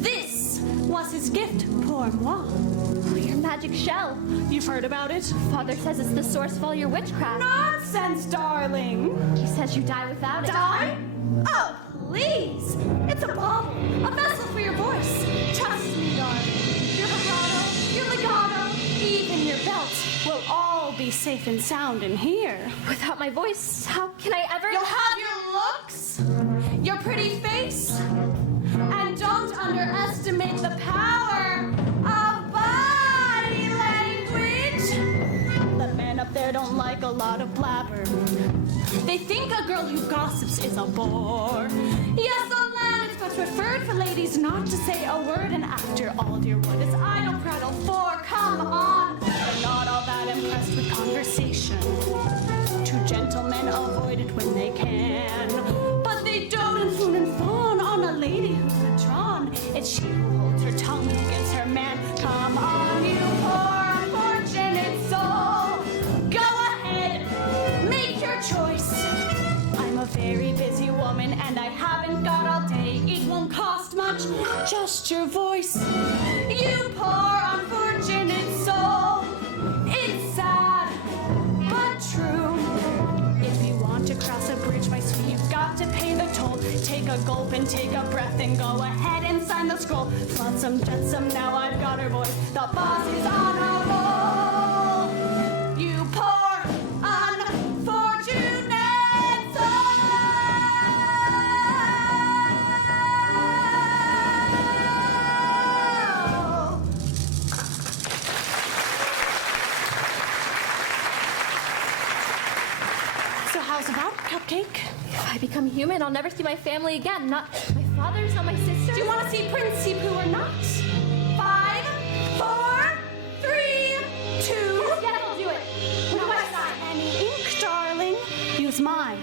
This was his gift pour moi. Oh, your magic shell. You've heard about it? Father says it's the source of all your witchcraft. Nonsense, darling. He says you die without it. Die? Oh, please. It's a bauble, a vessel for your voice. Trust me, darling. Your vibrato, your legato, even your belt will all be safe and sound in here. Without my voice, how can I ever... You'll have your looks, your pretty face, and don't underestimate the power of body language. The men up there don't like a lot of blabber. They think a girl who gossips is a bore. Yes, the land is but preferred for ladies not to say a word, and after all, dear, what is idle prattle for? Come on! They're not all that impressed with conversation. Two gentlemen avoid it when they can, but they dote and swoon and fawn on a lady who's withdrawn. It's she who holds her tongue, who gives her man. Come on, you poor unfortunate soul. Go ahead, make your choice. I'm a very busy woman and I haven't got all day. It won't cost much, just your voice. You poor unfortunate soul. It's sad, but true. If you want to cross a bridge, my sweet, you've got to pay the toll. Take a gulp and take a breath and go ahead and sign the scroll. Flotsam, Jetsam, now I've got her voice. The boss is on a roll. You poor unfortunate soul. So how's about Cupcake? If I become human, I'll never see my family again. Not my fathers, not my sisters. Do you want to see Princey Pooh or not? 5, 4, 3, 2. Yes, I'll do it. With my sign. Any ink, darling? Use mine.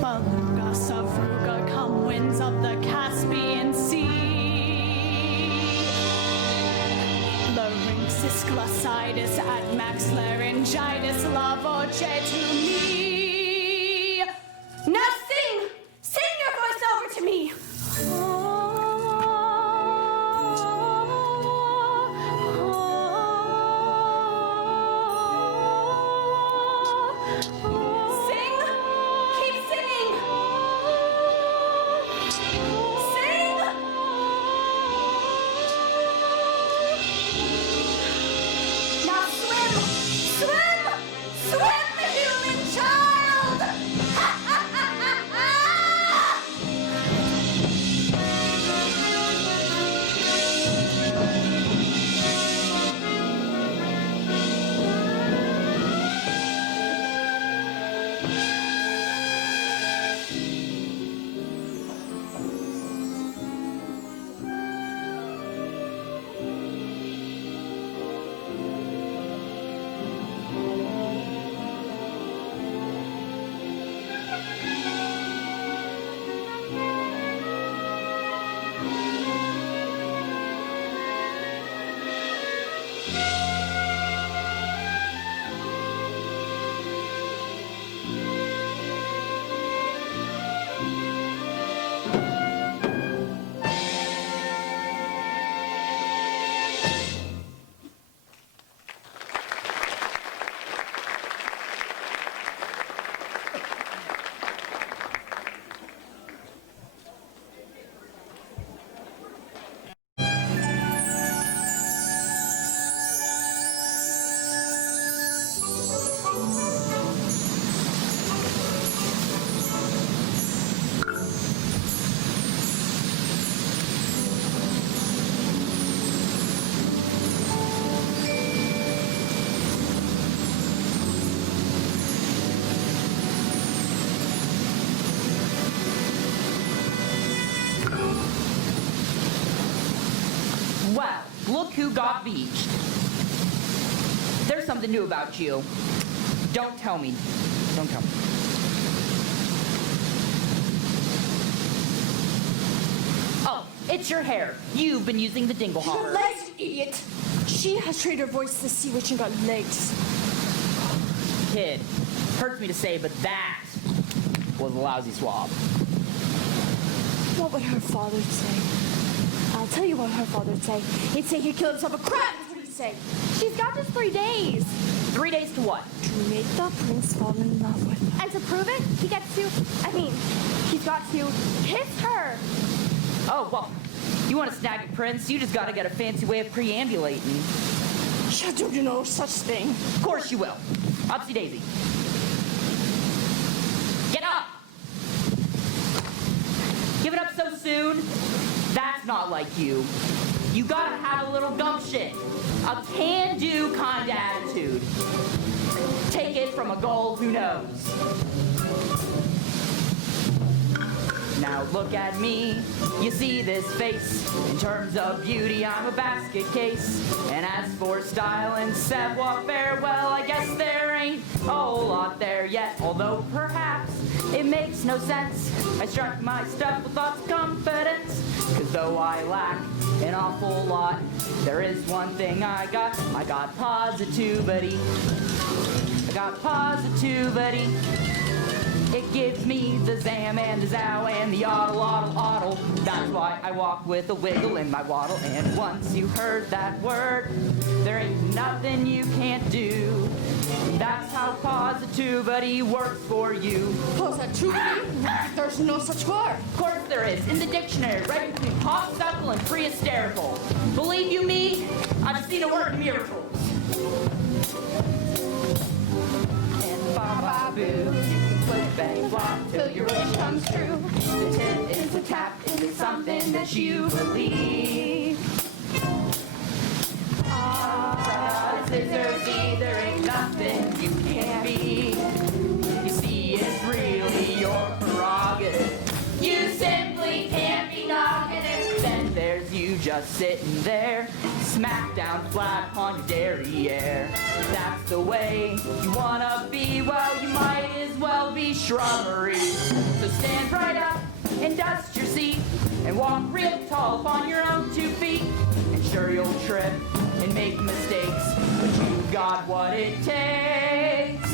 Beluga, Savruga, come winds of the Caspian Sea. Larynxis, glossitis, admax, laryngitis, la voce to me. Now sing! Sing your voice over to me! Sing! Keep singing! Sing! Now swim! Swim! Swim, human child! Ha ha ha ha ha! Well, look who got beached. There's something new about you. Don't tell me. Don't tell me. Oh, it's your hair. You've been using the dingle Your hopper. legs, you idiot! She has traded her voice to the sea witch and got legs. Kid, hurts me to say, but that was a lousy swab. What would her father say? I'll tell you what her father would say. He'd say he killed himself a crab. That's what he'd to say? She's got just 3 days. 3 days to what? To make the prince fall in love with her. And to prove it, he gets to, he's got to kiss her. Oh, well, you want to snag a prince, you just gotta get a fancy way of preambulating. Shall do no such thing. Of course you will. Upsy daisy. Get up! Give it up so soon? That's not like you. You gotta have a little gumption. A can-do kind of attitude. Take it from a gull who knows. Now look at me, you see this face. In terms of beauty, I'm a basket case. And as for style and savoir-faire, well, I guess there ain't a whole lot there yet. Although perhaps it makes no sense. I strut my stuff with lots of confidence. Cause though I lack an awful lot, there is one thing I got positivity. I got positivity. It gives me the zam and the zow and the oddle. That's why I walk with a wiggle in my waddle. And once you heard that word, there ain't nothing you can't do. That's how positivity works for you. Positivity? There's no such word. Of course there is. In the dictionary, right between hysterical and pre-hysterical. Believe you me, I've seen it work miracles. And ba-ba-boo. Bang, flop, till your wish comes true. The tip is a tap into something that you believe. Scissors, there ain't nothing you can't be. You see, it's really your prerogative. You simply can't be knocking it. Then there's you just sitting there, smack down flat on your derriere. That's the way you wanna be. Well, you might as well be shrubbery. So stand right up and dust your seat and walk real tall upon your own 2 feet. And sure you'll trip and make mistakes, but you've got what it takes.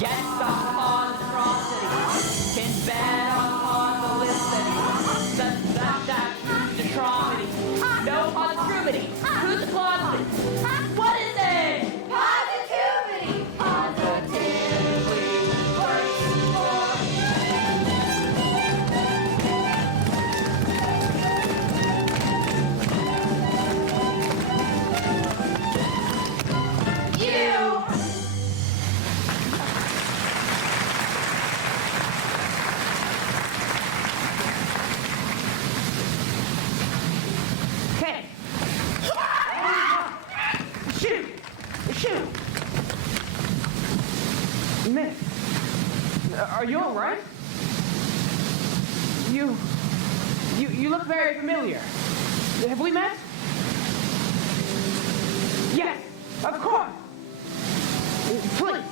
Get stuck on the prosody, can bet on the listening. That who's the traumedy? No positivity. Who's the closeted? What is it? Positivity! Positively works for you! Are you all right? You look very familiar. Have we met? Yes, of course. Please.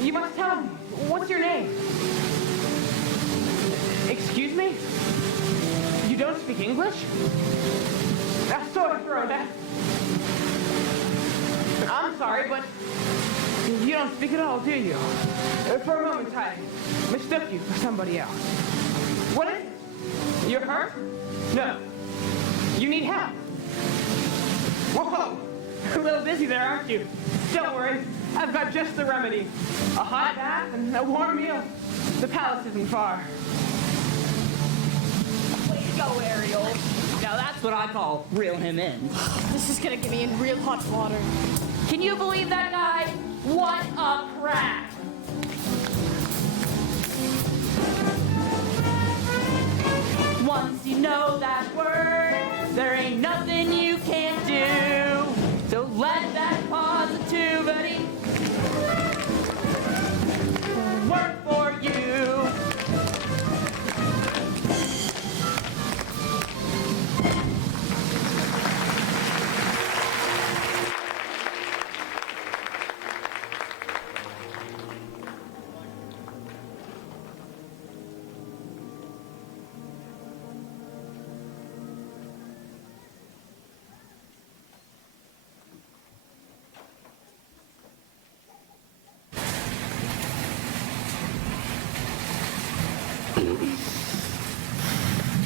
You must tell me. What's your name? Excuse me? You don't speak English? That's sort of thrown out. I'm sorry, but You don't speak at all, do you? For a moment, I mistook you for somebody else. What is it? You're hurt? No. You need help. Whoa! A little busy there, aren't you? Don't worry. I've got just the remedy. A hot bath and a warm meal. The palace isn't far. Way to go, Ariel. Now that's what I call reel him in. This is gonna get me in real hot water. Can you believe that guy? What a prat! Once you know that word, there ain't nothing you can't do. So let that positivity work for you.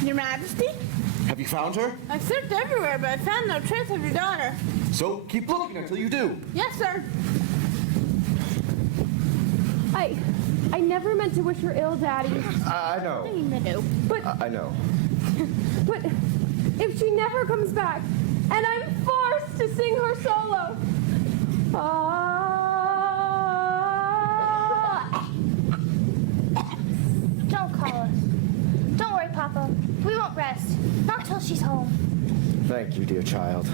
Your Majesty? Have you found her? I've searched everywhere, but I found no trace of your daughter. So keep looking until you do. Yes, sir. I never meant to wish her ill, Daddy. I know. But I know. But if she never comes back, and I'm forced to sing her solo. Don't call us. Don't worry, Papa. We won't rest. Not till she's home. Thank you, dear child.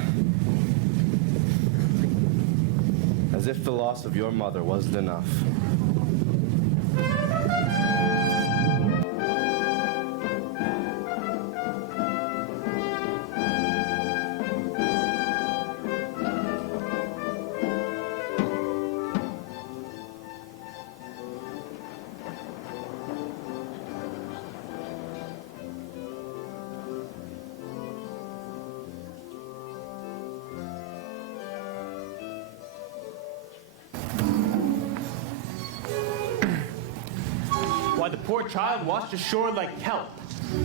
As if the loss of your mother wasn't enough. Why, the poor child washed ashore like kelp.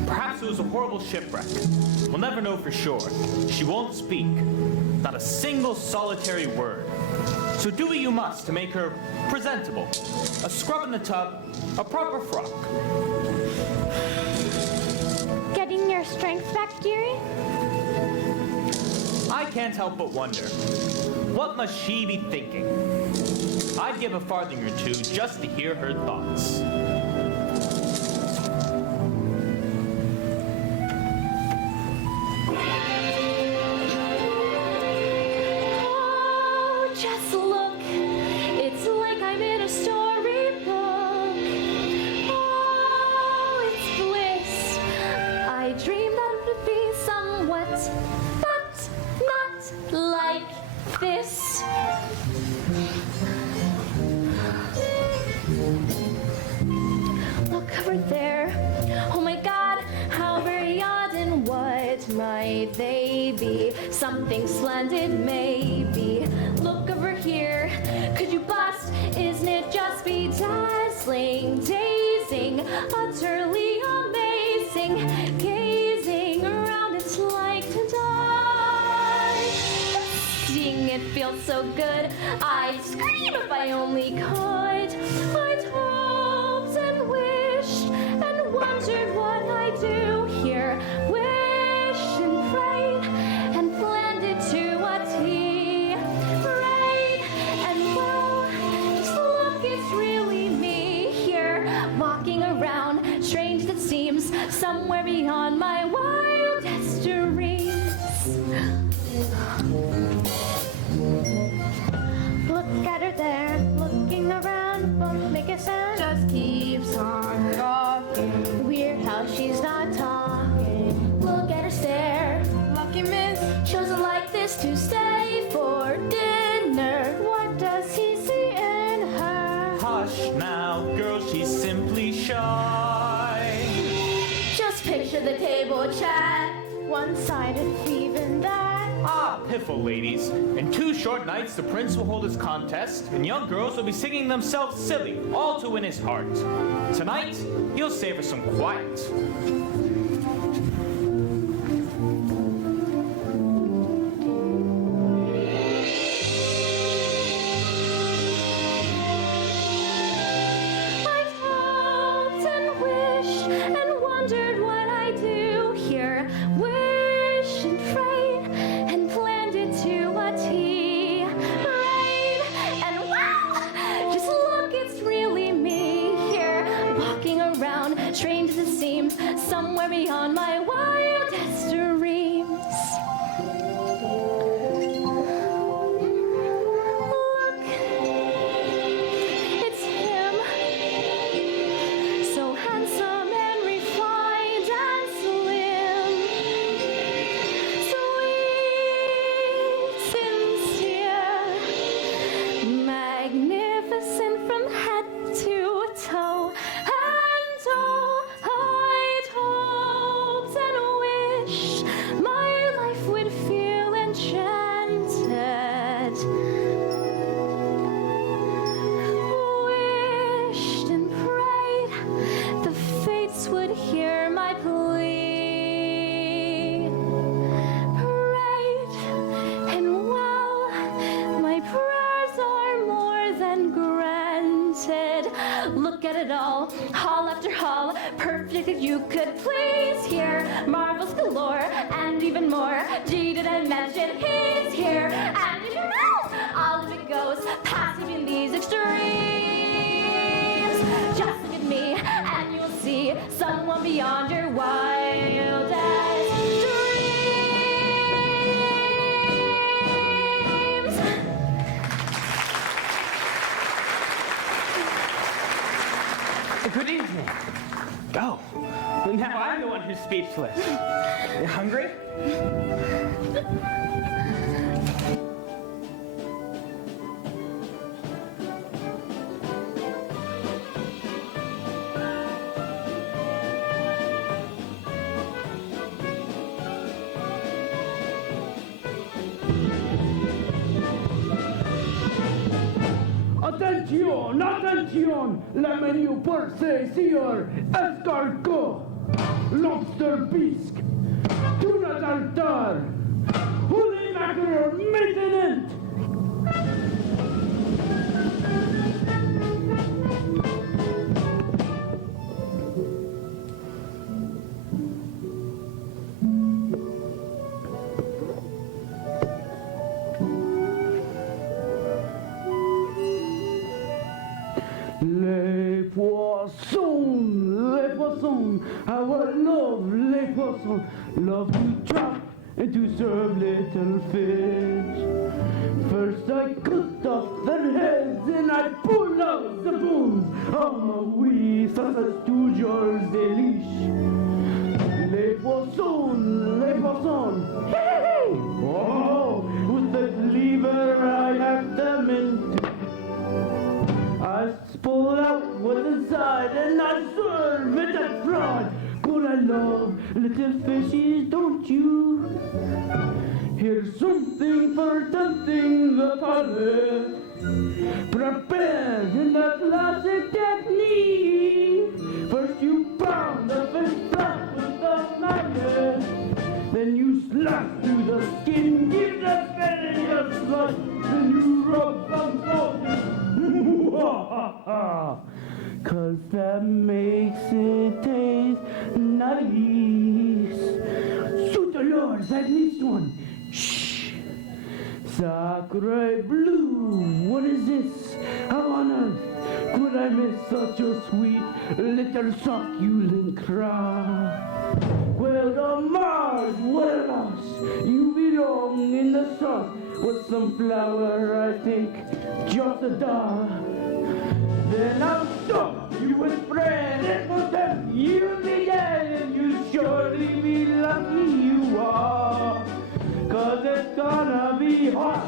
Perhaps it was a horrible shipwreck. We'll never know for sure. She won't speak. Not a single solitary word. So do what you must to make her presentable. A scrub in the tub, a proper frock. Getting your strength back, dearie? I can't help but wonder. What must she be thinking? I'd give a farthing or two just to hear her thoughts. Just look, it's like I'm in a storybook. Oh, it's bliss. I dreamed that it would be somewhat, but not like this. Look over there. Oh my God, how very odd, and what might they be? Something splendid, maybe. Look over here. Could you bust? Isn't it just bedazzling, dazing, utterly amazing? Gazing around, it's like to die. Seeing it feels so good, I'd scream if I only could. I'd hoped and wished and wondered what I do here. Wished and prayed and planned it to a T. Prayed and well, just look, it's really me here, walking around, strange that seems, somewhere beyond my wildest dreams. Look at her there, looking around, won't make a sound, just keeps on talking. Weird how she's not talking. Look at her stare, lucky miss, shows it like this to stay for dinner. What does he see in her? Hush now, girl, she's simply shy. Just picture the table chat, one-sided, even that. Ah, piffle, ladies. In 2 short nights, the prince will hold his contest, and young girls will be singing themselves silly, all to win his heart. Tonight, he'll savor some quiet. Somewhere beyond my wildest dreams. Look, it's him, so handsome and refined and slim, sweet, sincere, magnificent from head to toe. You could please hear marvels galore and even more. Gee, did I mention he's here? And did you know all of it goes passive in these extremes? Just look at me and you'll see someone beyond your wildest dreams. Good evening. Go. Now I'm the one who's speechless. You hungry? Attention, attention! La menu por señor escargot, lobster bisque, tuna tartar, holy mackerel maintenance. Les poissons, our love, les poissons, love to trap and to serve little fish. First I cut off their heads and I pull out the bones. Oh my wee, ça c'est toujours délice. Les poissons, oh, with that liver I have them into. I pull out what's inside and I serve it at front. But I love little fishies, don't you? Here's something for tempting the palate. Prepared in the classic technique. First you pound the fish flat with the magnet. Then you slash through the skin, give the belly a slice. Then you rub some salt. 'Cause that makes it taste nice. Shoot the Lord, that needs one. Shh. Sacre bleu, what is this? How on earth could I miss such a sweet little succulent craft? Well, to Mars, what a loss. You belong in the sauce with some flour, I think, just a dot. Then I'll stuff you with bread and for them you'll be dead and you surely be lucky you are. 'Cause it's gonna be hot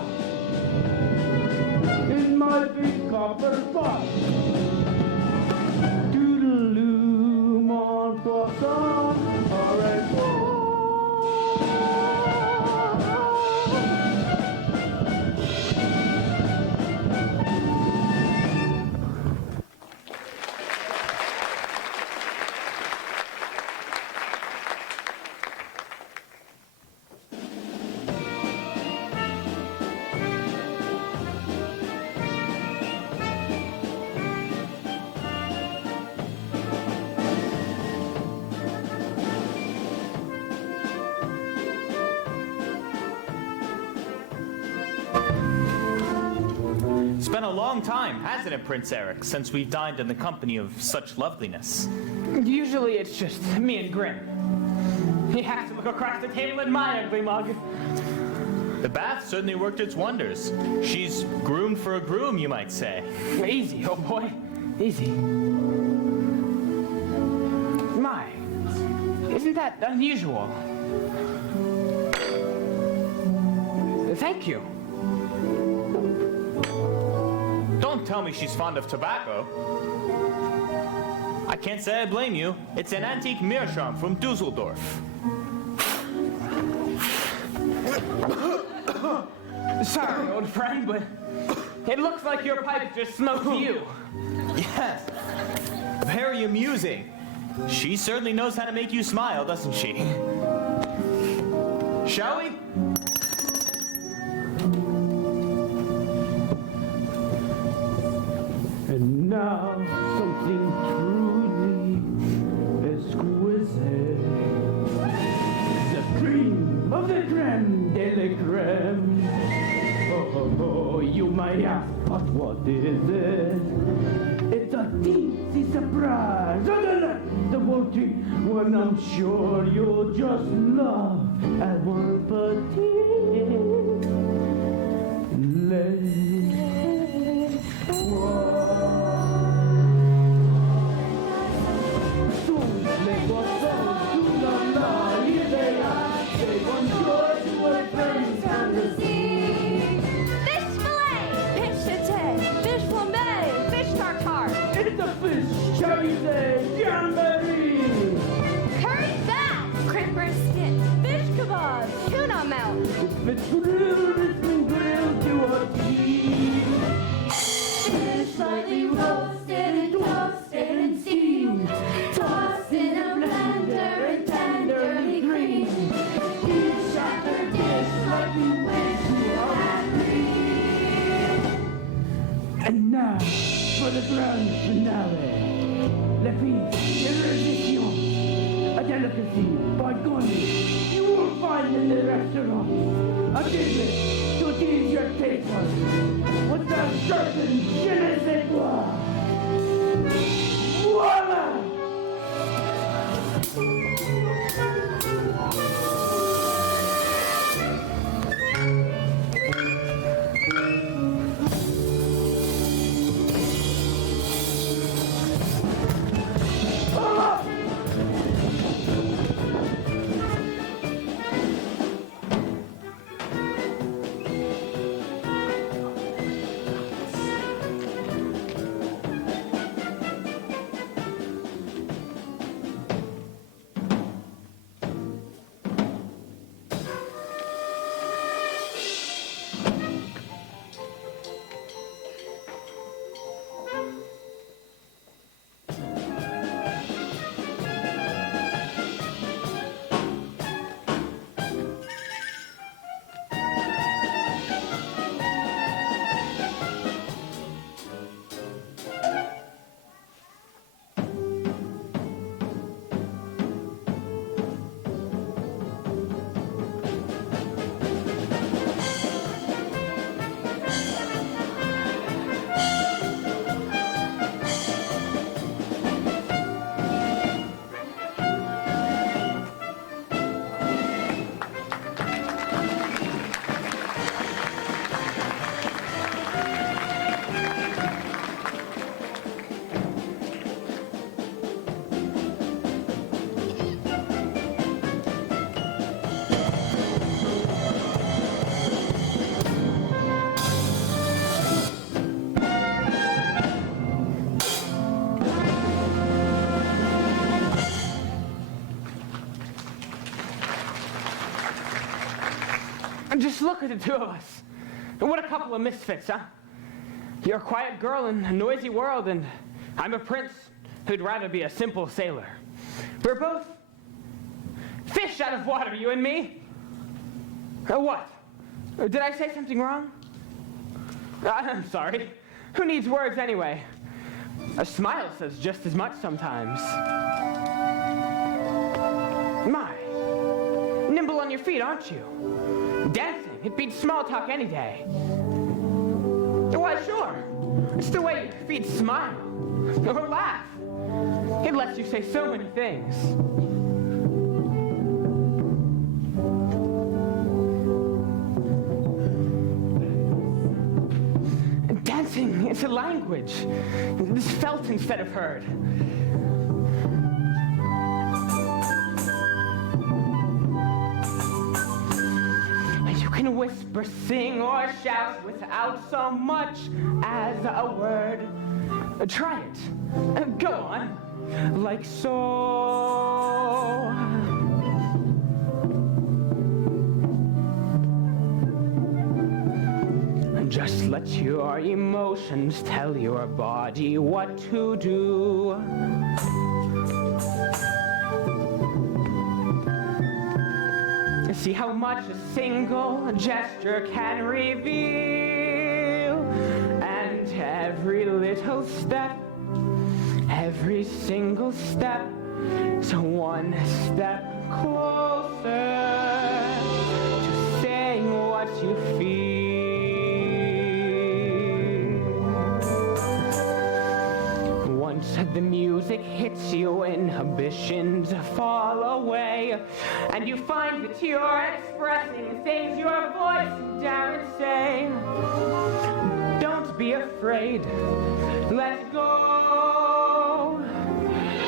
in my big copper pot. Toodaloo, mon poisson, alright. been a long time, hasn't it, Prince Eric, since we've dined in the company of such loveliness? Usually it's just me and Grim. He has to look across the table at my ugly mug. The bath certainly worked its wonders. She's groomed for a groom, you might say. Easy, oh boy. Easy. My, isn't that unusual? Thank you. Don't tell me she's fond of tobacco. I can't say I blame you. It's an antique meerschaum from Dusseldorf. Sorry, old friend, but it looks like your pipe just smoked you. Yes, very amusing. She certainly knows how to make you smile, doesn't she? Shall we? And now something truly exquisite. The cream of the creme de la creme. Oh, you might ask, but what is it? It's a teensy surprise. The poultry one I'm sure you'll just love at one petite. Cherry jamboree! Curry bass, crimper skin, fish kebab, tuna melt. It's been grilled to a tea. Fish lightly roasted and toasted and steamed, tossed in a blender and tenderly creamed. Dish after dish like you wish you had dreamed. And now for the grand finale. La piece de résistance, a delicacy by golly you will find in the restaurant. A dish to tease your taste buds with that certain je ne sais quoi. Voila! And just look at the two of us. And what a couple of misfits, huh? You're a quiet girl in a noisy world, and I'm a prince who'd rather be a simple sailor. We're both fish out of water, you and me. What? Did I say something wrong? I'm sorry. Who needs words anyway? A smile says just as much sometimes. My, nimble on your feet, aren't you? Dancing, it beats small talk any day. Why, sure. It's the way your feet smile or laugh. It lets you say so many things. Dancing is a language. It's felt instead of heard. You can whisper, sing, or shout without so much as a word. Try it. Go on. Like so. Just let your emotions tell your body what to do. See how much a single gesture can reveal. And every little step, every single step, is one step closer to saying what you feel. Once the music hits you, inhibitions fall away, and you find that you're expressing things your voice daren't say. Don't be afraid, let go.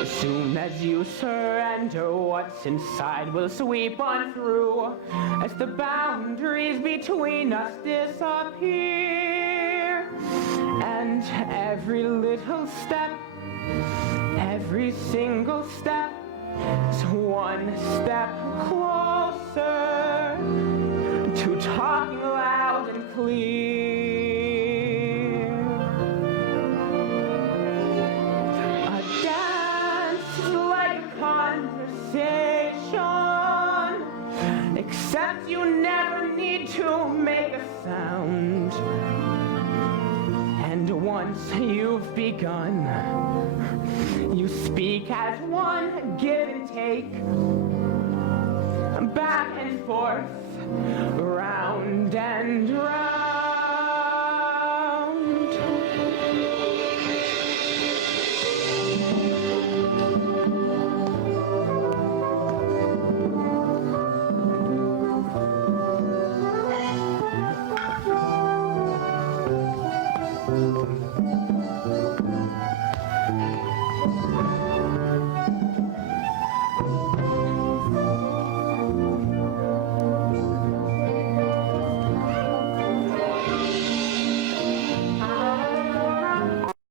As soon as you surrender, what's inside will sweep on through, as the boundaries between us disappear. And every little step, every single step, is one step closer to talking loud and clear. A dance is like a conversation, except you never need to make a sound. And once you've begun, you speak as one, give and take, back and forth, round and round.